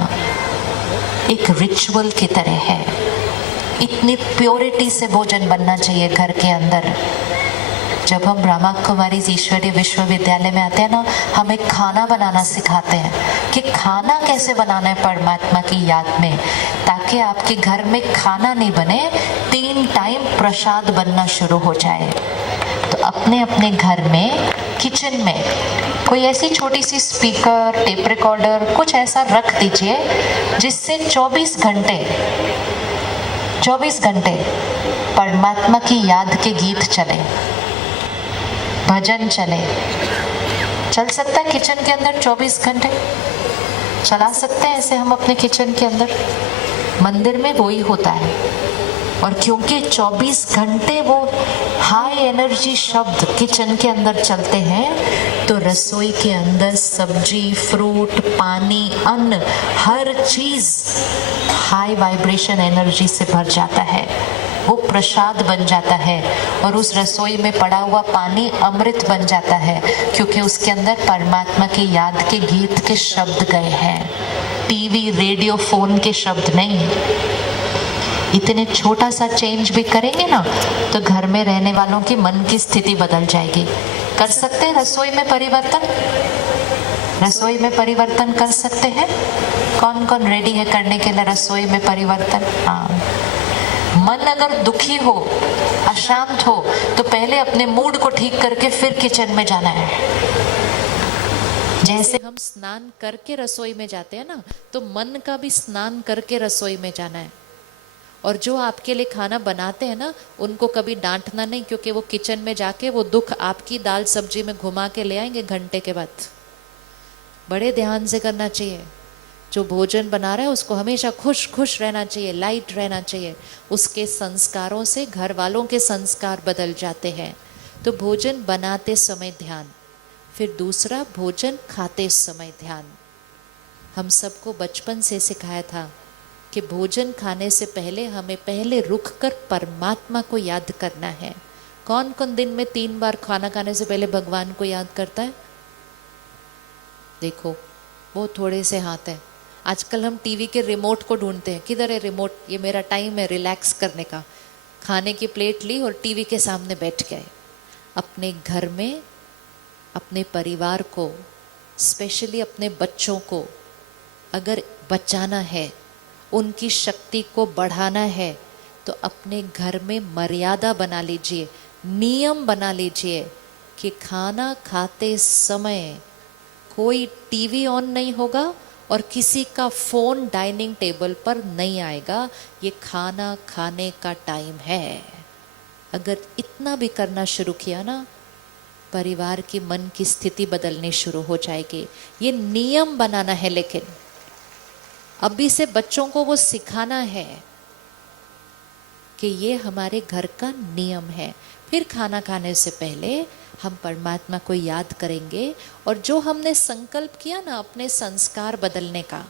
एक रिचुअल की तरह है। इतनी प्योरिटी से भोजन बनना चाहिए घर के अंदर। जब हम ब्रह्मा कुमारी ईश्वरीय विश्वविद्यालय में आते हैं ना, हमें खाना बनाना सिखाते हैं कि खाना कैसे बनाना है परमात्मा की याद में, ताकि आपके घर में खाना नहीं बने, 3 टाइम प्रसाद बनना शुरू हो जाए। तो अपने अपने घर में, किचन में कोई ऐसी छोटी सी स्पीकर, टेप रिकॉर्डर, कुछ ऐसा रख दीजिए जिससे 24 घंटे परमात्मा की याद के गीत चले, भजन चले। चल सकता है किचन के अंदर 24 घंटे चला सकते हैं ऐसे हम अपने किचन के अंदर। मंदिर में वही होता है। और क्योंकि 24 घंटे वो हाई एनर्जी शब्द किचन के अंदर चलते हैं, तो रसोई के अंदर सब्जी, फ्रूट, पानी, अन्न, हर चीज हाई वाइब्रेशन एनर्जी से भर जाता है। वो प्रसाद बन जाता है और उस रसोई में पड़ा हुआ पानी अमृत बन जाता है, क्योंकि उसके अंदर परमात्मा की याद के गीत के शब्द गए हैं। टीवी, रेडियो, फोन के शब्द नहीं। इतने छोटा सा चेंज भी करेंगे ना, तो घर में रहने वालों की मन की स्थिति बदल जाएगी। कर सकते हैं रसोई में परिवर्तन? रसोई में परिवर्तन कर सकते हैं? कौन कौन रेडी है करने के लिए रसोई में परिवर्तन? हाँ। मन अगर दुखी हो, अशांत हो, तो पहले अपने मूड को ठीक करके फिर किचन में जाना है। जैसे हम स्नान करके रसोई में जाते हैं ना, तो मन का भी स्नान करके रसोई में जाना है। और जो आपके लिए खाना बनाते हैं ना, उनको कभी डांटना नहीं, क्योंकि वो किचन में जाके वो दुख आपकी दाल सब्जी में घुमा के ले आएंगे घंटे के बाद। बड़े ध्यान से करना चाहिए। जो भोजन बना रहा है उसको हमेशा खुश खुश रहना चाहिए, लाइट रहना चाहिए। उसके संस्कारों से घर वालों के संस्कार बदल जाते हैं। तो भोजन बनाते समय ध्यान, फिर दूसरा भोजन खाते समय ध्यान। हम सबको बचपन से सिखाया था कि भोजन खाने से पहले हमें पहले रुक कर परमात्मा को याद करना है। कौन कौन दिन में 3 बार खाना खाने से पहले भगवान को याद करता है? देखो, वो थोड़े से हाथ है। आजकल हम टीवी के रिमोट को ढूंढते हैं, किधर है रिमोट, ये मेरा टाइम है रिलैक्स करने का। खाने की प्लेट ली और टीवी के सामने बैठ गए। अपने घर में अपने परिवार को, स्पेशली अपने बच्चों को अगर बचाना है, उनकी शक्ति को बढ़ाना है, तो अपने घर में मर्यादा बना लीजिए, नियम बना लीजिए कि खाना खाते समय कोई टीवी ऑन नहीं होगा और किसी का फोन डाइनिंग टेबल पर नहीं आएगा। ये खाना खाने का टाइम है। अगर इतना भी करना शुरू किया ना, परिवार की मन की स्थिति बदलनी शुरू हो जाएगी। ये नियम बनाना है, लेकिन अभी से बच्चों को वो सिखाना है कि ये हमारे घर का नियम है। फिर खाना खाने से पहले हम परमात्मा को याद करेंगे, और जो हमने संकल्प किया ना अपने संस्कार बदलने का,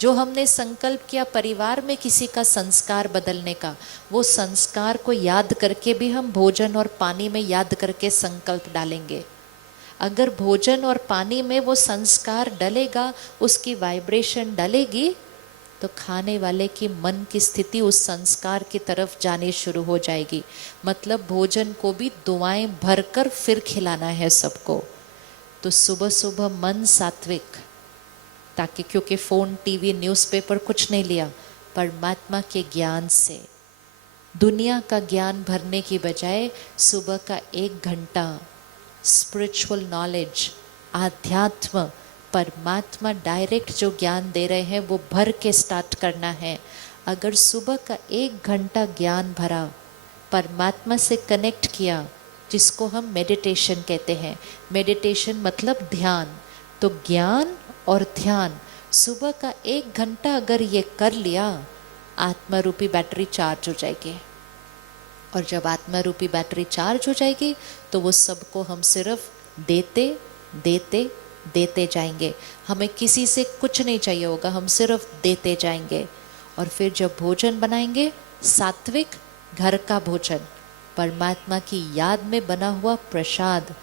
जो हमने संकल्प किया परिवार में किसी का संस्कार बदलने का, वो संस्कार को याद करके भी हम भोजन और पानी में याद करके संकल्प डालेंगे। अगर भोजन और पानी में वो संस्कार डलेगा, उसकी वाइब्रेशन डलेगी, तो खाने वाले की मन की स्थिति उस संस्कार की तरफ जानी शुरू हो जाएगी। मतलब भोजन को भी दुआएं भरकर फिर खिलाना है सबको। तो सुबह सुबह मन सात्विक, ताकि क्योंकि फोन टीवी न्यूज़पेपर कुछ नहीं लिया, परमात्मा के ज्ञान से दुनिया का ज्ञान भरने की बजाय सुबह का 1 घंटा स्पिरिचुअल नॉलेज, आध्यात्म, परमात्मा डायरेक्ट जो ज्ञान दे रहे हैं वो भर के स्टार्ट करना है। अगर सुबह का 1 घंटा ज्ञान भरा, परमात्मा से कनेक्ट किया, जिसको हम मेडिटेशन कहते हैं। मेडिटेशन मतलब ध्यान। तो ज्ञान और ध्यान सुबह का 1 घंटा अगर ये कर लिया, आत्मा रूपी बैटरी चार्ज हो जाएगी। और जब आत्मा रूपी बैटरी चार्ज हो जाएगी, तो वो सबको हम सिर्फ देते देते देते जाएंगे। हमें किसी से कुछ नहीं चाहिए होगा, हम सिर्फ देते जाएंगे। और फिर जब भोजन बनाएंगे, सात्विक घर का भोजन, परमात्मा की याद में बना हुआ प्रसाद।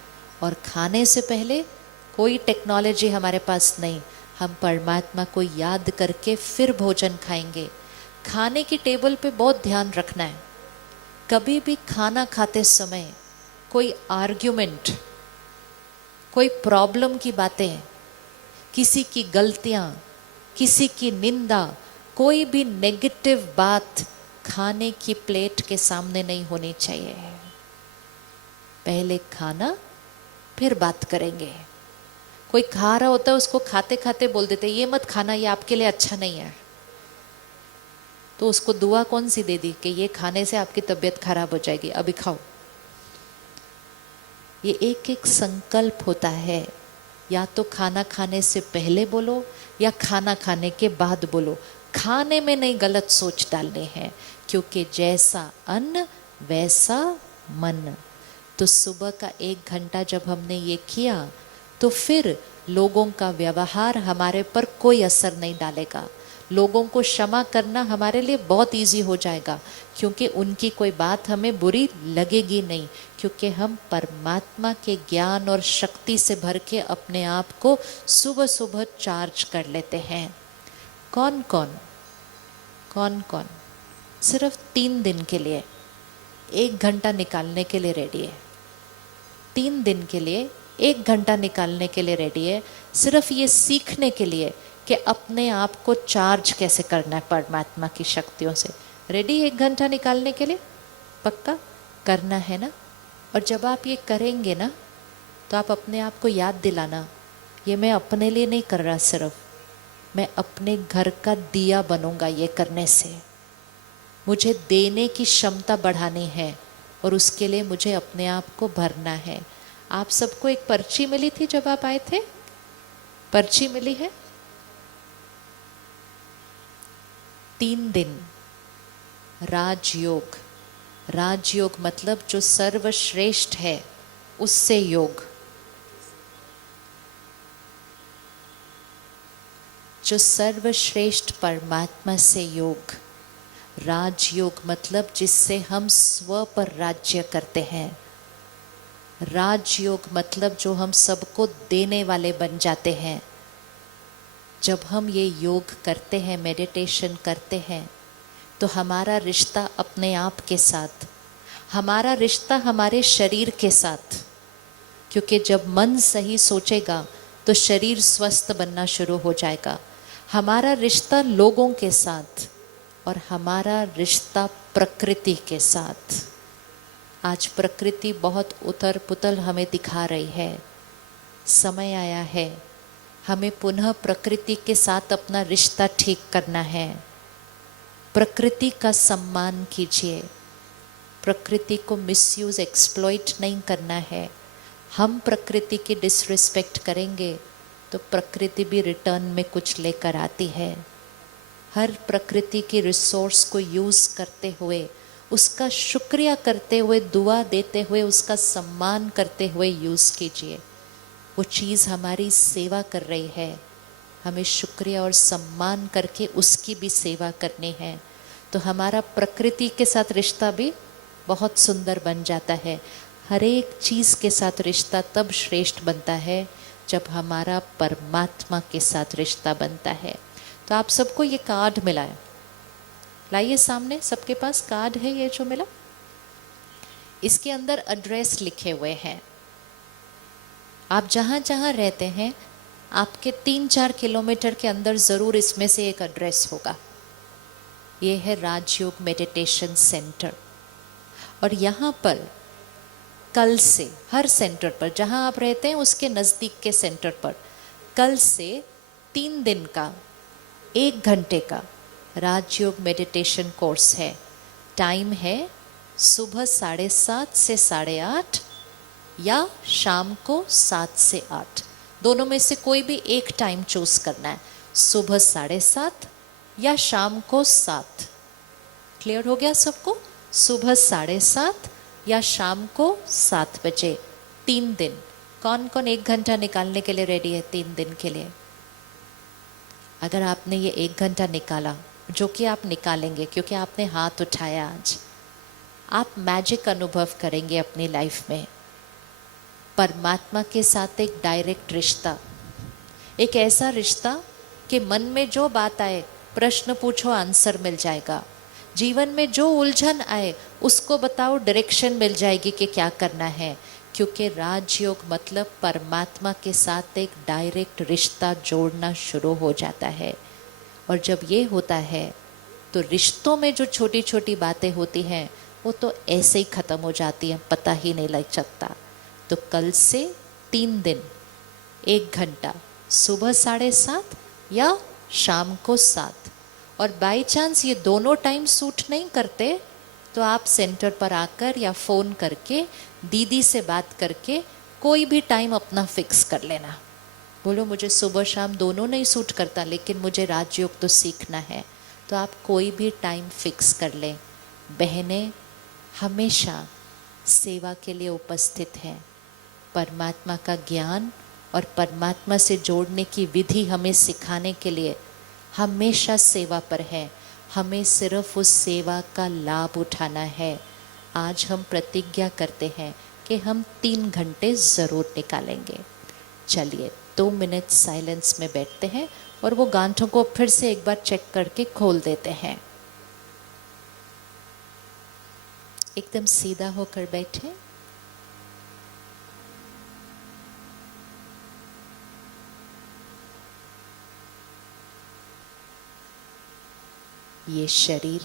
और खाने से पहले कोई टेक्नोलॉजी हमारे पास नहीं, हम परमात्मा को याद करके फिर भोजन खाएंगे। खाने की टेबल पे बहुत ध्यान रखना है। कभी भी खाना खाते समय कोई आर्ग्यूमेंट, कोई प्रॉब्लम की बातें, किसी की गलतियां, किसी की निंदा, कोई भी नेगेटिव बात खाने की प्लेट के सामने नहीं होनी चाहिए। पहले खाना, फिर बात करेंगे। कोई खा रहा होता है, उसको खाते खाते बोल देते ये मत खाना, ये आपके लिए अच्छा नहीं है। तो उसको दुआ कौन सी दे दी कि ये खाने से आपकी तबीयत खराब हो जाएगी, अभी खाओ। ये एक एक संकल्प होता है। या तो खाना खाने से पहले बोलो या खाना खाने के बाद बोलो। खाने में नहीं गलत सोच डालने हैं, क्योंकि जैसा अन्न वैसा मन। तो सुबह का 1 घंटा जब हमने ये किया, तो फिर लोगों का व्यवहार हमारे पर कोई असर नहीं डालेगा। लोगों को क्षमा करना हमारे लिए बहुत इजी हो जाएगा, क्योंकि उनकी कोई बात हमें बुरी लगेगी नहीं, क्योंकि हम परमात्मा के ज्ञान और शक्ति से भर के अपने आप को सुबह सुबह चार्ज कर लेते हैं। कौन कौन कौन कौन सिर्फ 3 दिन के लिए 1 घंटा निकालने के लिए रेडी है? 3 दिन के लिए 1 घंटा निकालने के लिए रेडी है, सिर्फ ये सीखने के लिए कि अपने आप को चार्ज कैसे करना है परमात्मा की शक्तियों से। रेडी 1 घंटा निकालने के लिए? पक्का करना है ना? और जब आप ये करेंगे ना, तो आप अपने आप को याद दिलाना, ये मैं अपने लिए नहीं कर रहा, सिर्फ मैं अपने घर का दिया बनूंगा ये करने से। मुझे देने की क्षमता बढ़ानी है और उसके लिए मुझे अपने आप को भरना है। आप सबको एक पर्ची मिली थी जब आप आए थे, पर्ची मिली है। 3 दिन राजयोग। राजयोग मतलब जो सर्वश्रेष्ठ है उससे योग, जो सर्वश्रेष्ठ परमात्मा से योग। राजयोग मतलब जिससे हम स्व पर राज्य करते हैं। राजयोग मतलब जो हम सबको देने वाले बन जाते हैं। जब हम ये योग करते हैं, मेडिटेशन करते हैं, तो हमारा रिश्ता अपने आप के साथ, हमारा रिश्ता हमारे शरीर के साथ, क्योंकि जब मन सही सोचेगा तो शरीर स्वस्थ बनना शुरू हो जाएगा। हमारा रिश्ता लोगों के साथ और हमारा रिश्ता प्रकृति के साथ। आज प्रकृति बहुत उथल पुथल हमें दिखा रही है। समय आया है हमें पुनः प्रकृति के साथ अपना रिश्ता ठीक करना है। प्रकृति का सम्मान कीजिए, प्रकृति को मिसयूज एक्सप्लॉइट नहीं करना है। हम प्रकृति की डिसरिस्पेक्ट करेंगे तो प्रकृति भी रिटर्न में कुछ लेकर आती है। हर प्रकृति की रिसोर्स को यूज़ करते हुए, उसका शुक्रिया करते हुए, दुआ देते हुए, उसका सम्मान करते हुए यूज़ कीजिए। वो चीज़ हमारी सेवा कर रही है, हमें शुक्रिया और सम्मान करके उसकी भी सेवा करनी है। तो हमारा प्रकृति के साथ रिश्ता भी बहुत सुंदर बन जाता है। हर एक चीज़ के साथ रिश्ता तब श्रेष्ठ बनता है जब हमारा परमात्मा के साथ रिश्ता बनता है। तो आप सबको ये कार्ड मिला है, लाइए सामने, सबके पास कार्ड है ये जो मिला। इसके अंदर एड्रेस लिखे हुए हैं। आप जहाँ जहाँ रहते हैं, आपके 3-4 किलोमीटर के अंदर ज़रूर इसमें से एक एड्रेस होगा। ये है राजयोग मेडिटेशन सेंटर। और यहाँ पर कल से हर सेंटर पर, जहाँ आप रहते हैं उसके नज़दीक के सेंटर पर, कल से 3 दिन का 1 घंटे का राजयोग मेडिटेशन कोर्स है। टाइम है सुबह 7:30 से 8:30 या शाम को 7 से 8। दोनों में से कोई भी एक टाइम चूज करना है, सुबह 7:30 या शाम को 7। क्लियर हो गया सबको? सुबह 7:30 या शाम को 7 बजे। 3 दिन। कौन कौन 1 घंटा निकालने के लिए रेडी है 3 दिन के लिए? अगर आपने ये 1 घंटा निकाला, जो कि आप निकालेंगे क्योंकि आपने हाथ उठाया आज, आप मैजिक अनुभव करेंगे अपनी लाइफ में। परमात्मा के साथ एक डायरेक्ट रिश्ता, एक ऐसा रिश्ता कि मन में जो बात आए प्रश्न पूछो, आंसर मिल जाएगा। जीवन में जो उलझन आए उसको बताओ, डायरेक्शन मिल जाएगी कि क्या करना है। क्योंकि राजयोग मतलब परमात्मा के साथ एक डायरेक्ट रिश्ता जोड़ना शुरू हो जाता है। और जब ये होता है तो रिश्तों में जो छोटी छोटी बातें होती हैं वो तो ऐसे ही ख़त्म हो जाती हैं, पता ही नहीं लग सकता। तो कल से 3 दिन 1 घंटा, सुबह 7:30 या शाम को 7। और बाई चांस ये दोनों टाइम सूट नहीं करते तो आप सेंटर पर आकर या फ़ोन करके दीदी से बात करके कोई भी टाइम अपना फिक्स कर लेना। बोलो मुझे सुबह शाम दोनों नहीं सूट करता लेकिन मुझे राजयोग तो सीखना है, तो आप कोई भी टाइम फिक्स कर लें। बहनें हमेशा सेवा के लिए उपस्थित हैं। परमात्मा का ज्ञान और परमात्मा से जोड़ने की विधि हमें सिखाने के लिए हमेशा सेवा पर है। हमें सिर्फ उस सेवा का लाभ उठाना है। आज हम प्रतिज्ञा करते हैं कि हम 3 घंटे ज़रूर निकालेंगे। चलिए 2 मिनट साइलेंस में बैठते हैं और वो गांठों को फिर से एक बार चेक करके खोल देते हैं। एकदम सीधा होकर बैठे। ये शरीर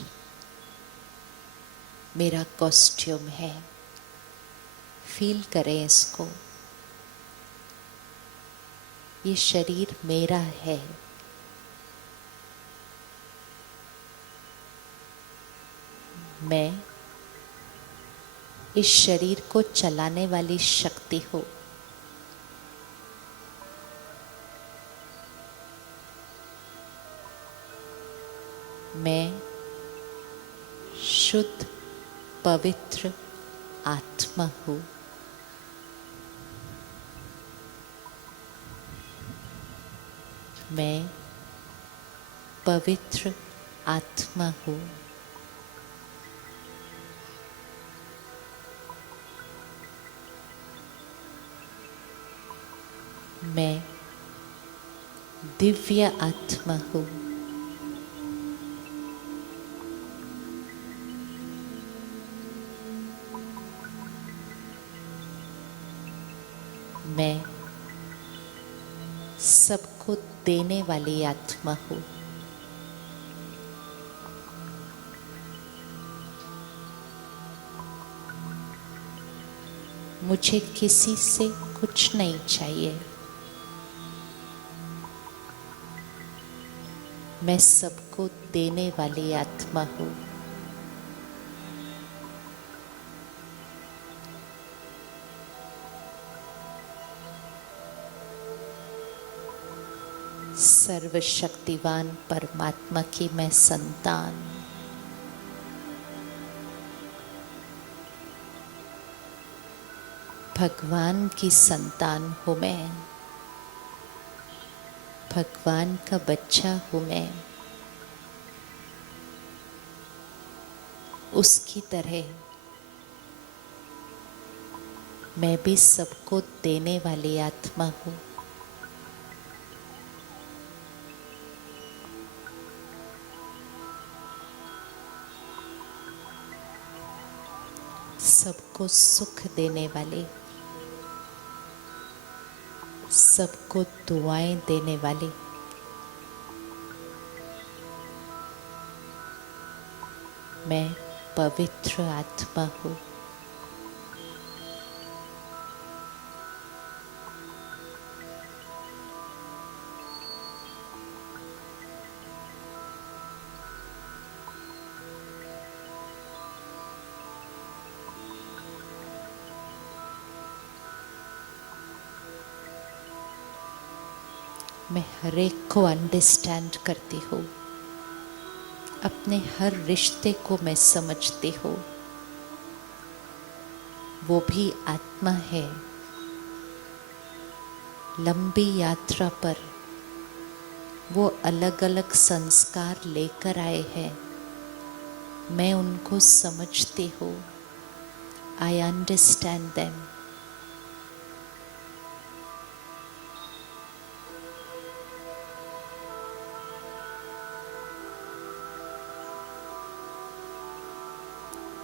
मेरा कॉस्ट्यूम है, फील करें इसको। ये शरीर मेरा है। मैं इस शरीर को चलाने वाली शक्ति हूँ। मैं शुद्ध पवित्र आत्मा हूँ। मैं पवित्र आत्मा हूँ। मैं दिव्य आत्मा हूँ। मैं सबको देने वाली आत्मा हूँ। मुझे किसी से कुछ नहीं चाहिए। मैं सबको देने वाली आत्मा हूँ। सर्वशक्तिवान परमात्मा की मैं संतान। भगवान की संतान हूँ मैं। भगवान का बच्चा हूँ मैं। उसकी तरह मैं भी सबको देने वाली आत्मा हूँ। सबको सुख देने वाले, सबको दुआएं देने वाली, मैं पवित्र आत्मा हूँ। मैं हर एक को अंडरस्टैंड करती हूँ। अपने हर रिश्ते को मैं समझती हूँ। वो भी आत्मा है। लंबी यात्रा पर वो अलग अलग संस्कार लेकर आए हैं। मैं उनको समझती हूँ। I understand them.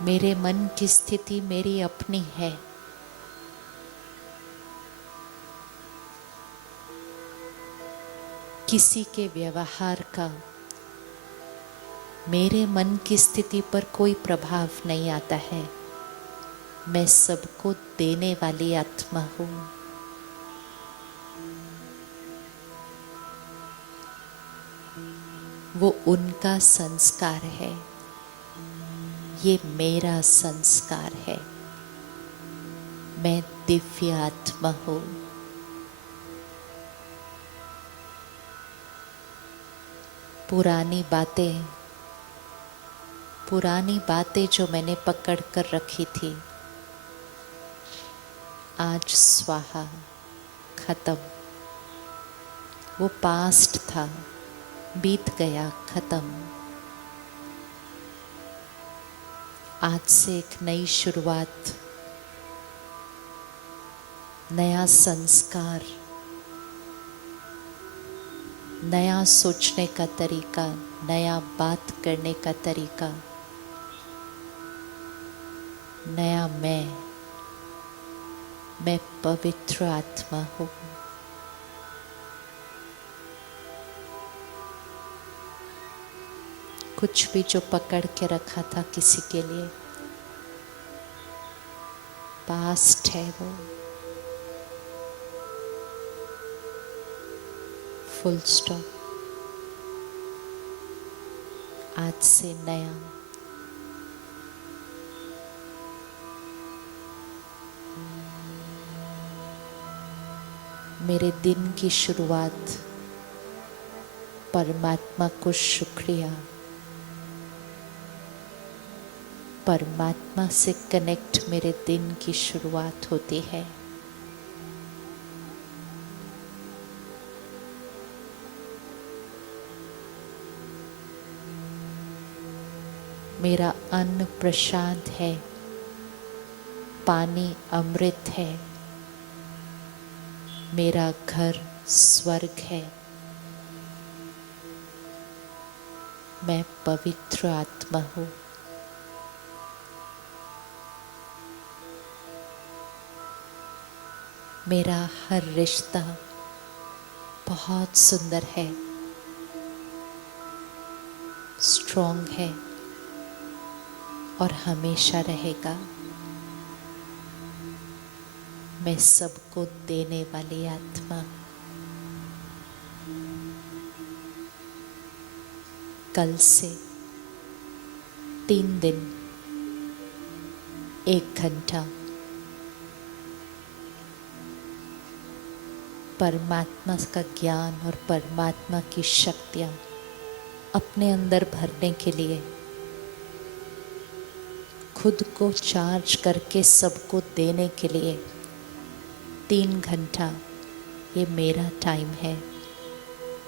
मेरे मन की स्थिति मेरी अपनी है। किसी के व्यवहार का मेरे मन की स्थिति पर कोई प्रभाव नहीं आता है। मैं सबको देने वाली आत्मा हूँ। वो उनका संस्कार है, ये मेरा संस्कार है। मैं दिव्य आत्मा हूँ। पुरानी बातें जो मैंने पकड़ कर रखी थी, आज स्वाहा, खत्म। वो पास्ट था, बीत गया, खत्म। आज से एक नई शुरुआत, नया संस्कार, नया सोचने का तरीका, नया बात करने का तरीका, नया मैं पवित्र आत्मा हूँ। कुछ भी जो पकड़ के रखा था किसी के लिए, पास्ट है वो। Full stop. आज से नया मेरे दिन की शुरुआत परमात्मा को शुक्रिया, परमात्मा से कनेक्ट मेरे दिन की शुरुआत होती है। मेरा अन्न प्रसाद है, पानी अमृत है, मेरा घर स्वर्ग है, मैं पवित्र आत्मा हूँ। मेरा हर रिश्ता बहुत सुंदर है, स्ट्रॉन्ग है और हमेशा रहेगा। मैं सबको देने वाली आत्मा। कल से 3 दिन 1 घंटा परमात्मा का ज्ञान और परमात्मा की शक्तियाँ अपने अंदर भरने के लिए, खुद को चार्ज करके सबको देने के लिए 3 घंटा ये मेरा टाइम है।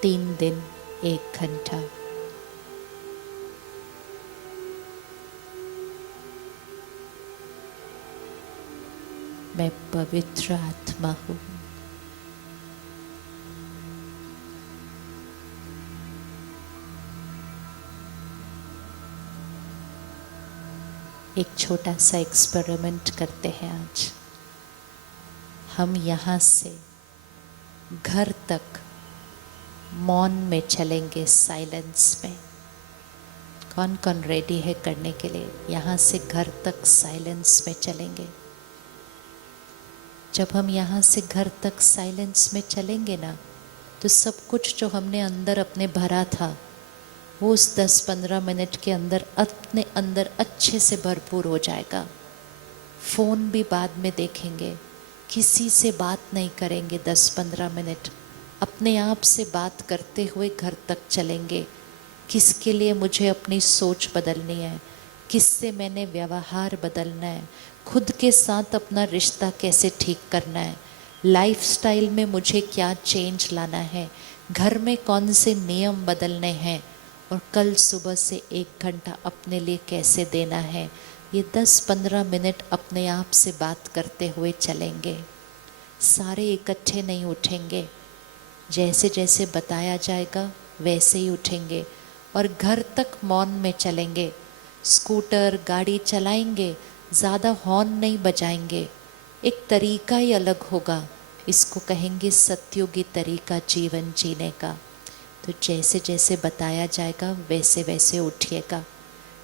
3 दिन 1 घंटा। मैं पवित्र आत्मा हूँ। एक छोटा सा एक्सपेरिमेंट करते हैं आज। हम यहाँ से घर तक मौन में चलेंगे, साइलेंस में। कौन कौन रेडी है करने के लिए? यहाँ से घर तक साइलेंस में चलेंगे। जब हम यहाँ से घर तक साइलेंस में चलेंगे ना, तो सब कुछ जो हमने अंदर अपने भरा था वो उस 10-15 मिनट के अंदर अपने अंदर अच्छे से भरपूर हो जाएगा। फ़ोन भी बाद में देखेंगे, किसी से बात नहीं करेंगे। 10-15 मिनट अपने आप से बात करते हुए घर तक चलेंगे। किसके लिए मुझे अपनी सोच बदलनी है, किससे मैंने व्यवहार बदलना है, खुद के साथ अपना रिश्ता कैसे ठीक करना है, लाइफस्टाइल में मुझे क्या चेंज लाना है, घर में कौन से नियम बदलने हैं और कल सुबह से 1 घंटा अपने लिए कैसे देना है। ये 10-15 मिनट अपने आप से बात करते हुए चलेंगे। सारे इकट्ठे नहीं उठेंगे, जैसे जैसे बताया जाएगा वैसे ही उठेंगे और घर तक मौन में चलेंगे। स्कूटर गाड़ी चलाएंगे, ज़्यादा हॉर्न नहीं बजाएंगे। एक तरीका ही अलग होगा, इसको कहेंगे सत्युगी तरीका जीवन जीने का। तो जैसे जैसे बताया जाएगा वैसे वैसे उठिएगा।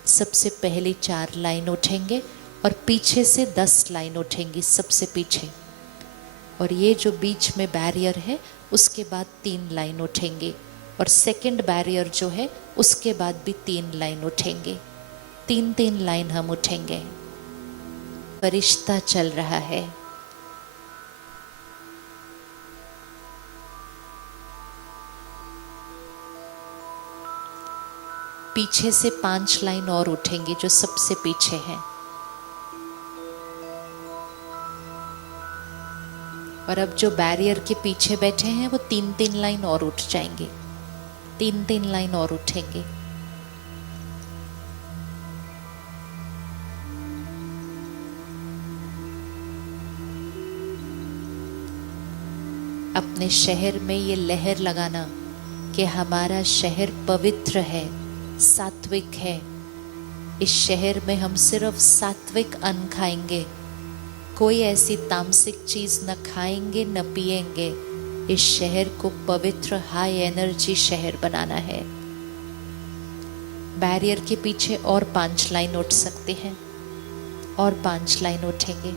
सबसे पहली 4 लाइन उठेंगे और पीछे से 10 लाइन उठेंगी सबसे पीछे, और ये जो बीच में बैरियर है उसके बाद 3 लाइन उठेंगे, और सेकंड बैरियर जो है उसके बाद भी 3 लाइन उठेंगे। 3-3 लाइन हम उठेंगे। फरिश्ता चल रहा है। पीछे से 5 लाइन और उठेंगे जो सबसे पीछे हैं, और अब जो बैरियर के पीछे बैठे हैं वो 3-3 लाइन और उठ जाएंगे। 3-3 लाइन और उठेंगे। अपने शहर में ये लहर लगाना कि हमारा शहर पवित्र है, सात्विक है। इस शहर में हम सिर्फ सात्विक अन्न खाएंगे, कोई ऐसी तामसिक चीज न खाएंगे न पिएंगे। इस शहर को पवित्र हाई एनर्जी शहर बनाना है। बैरियर के पीछे और 5 लाइन उठ सकते हैं, और 5 लाइन उठेंगे।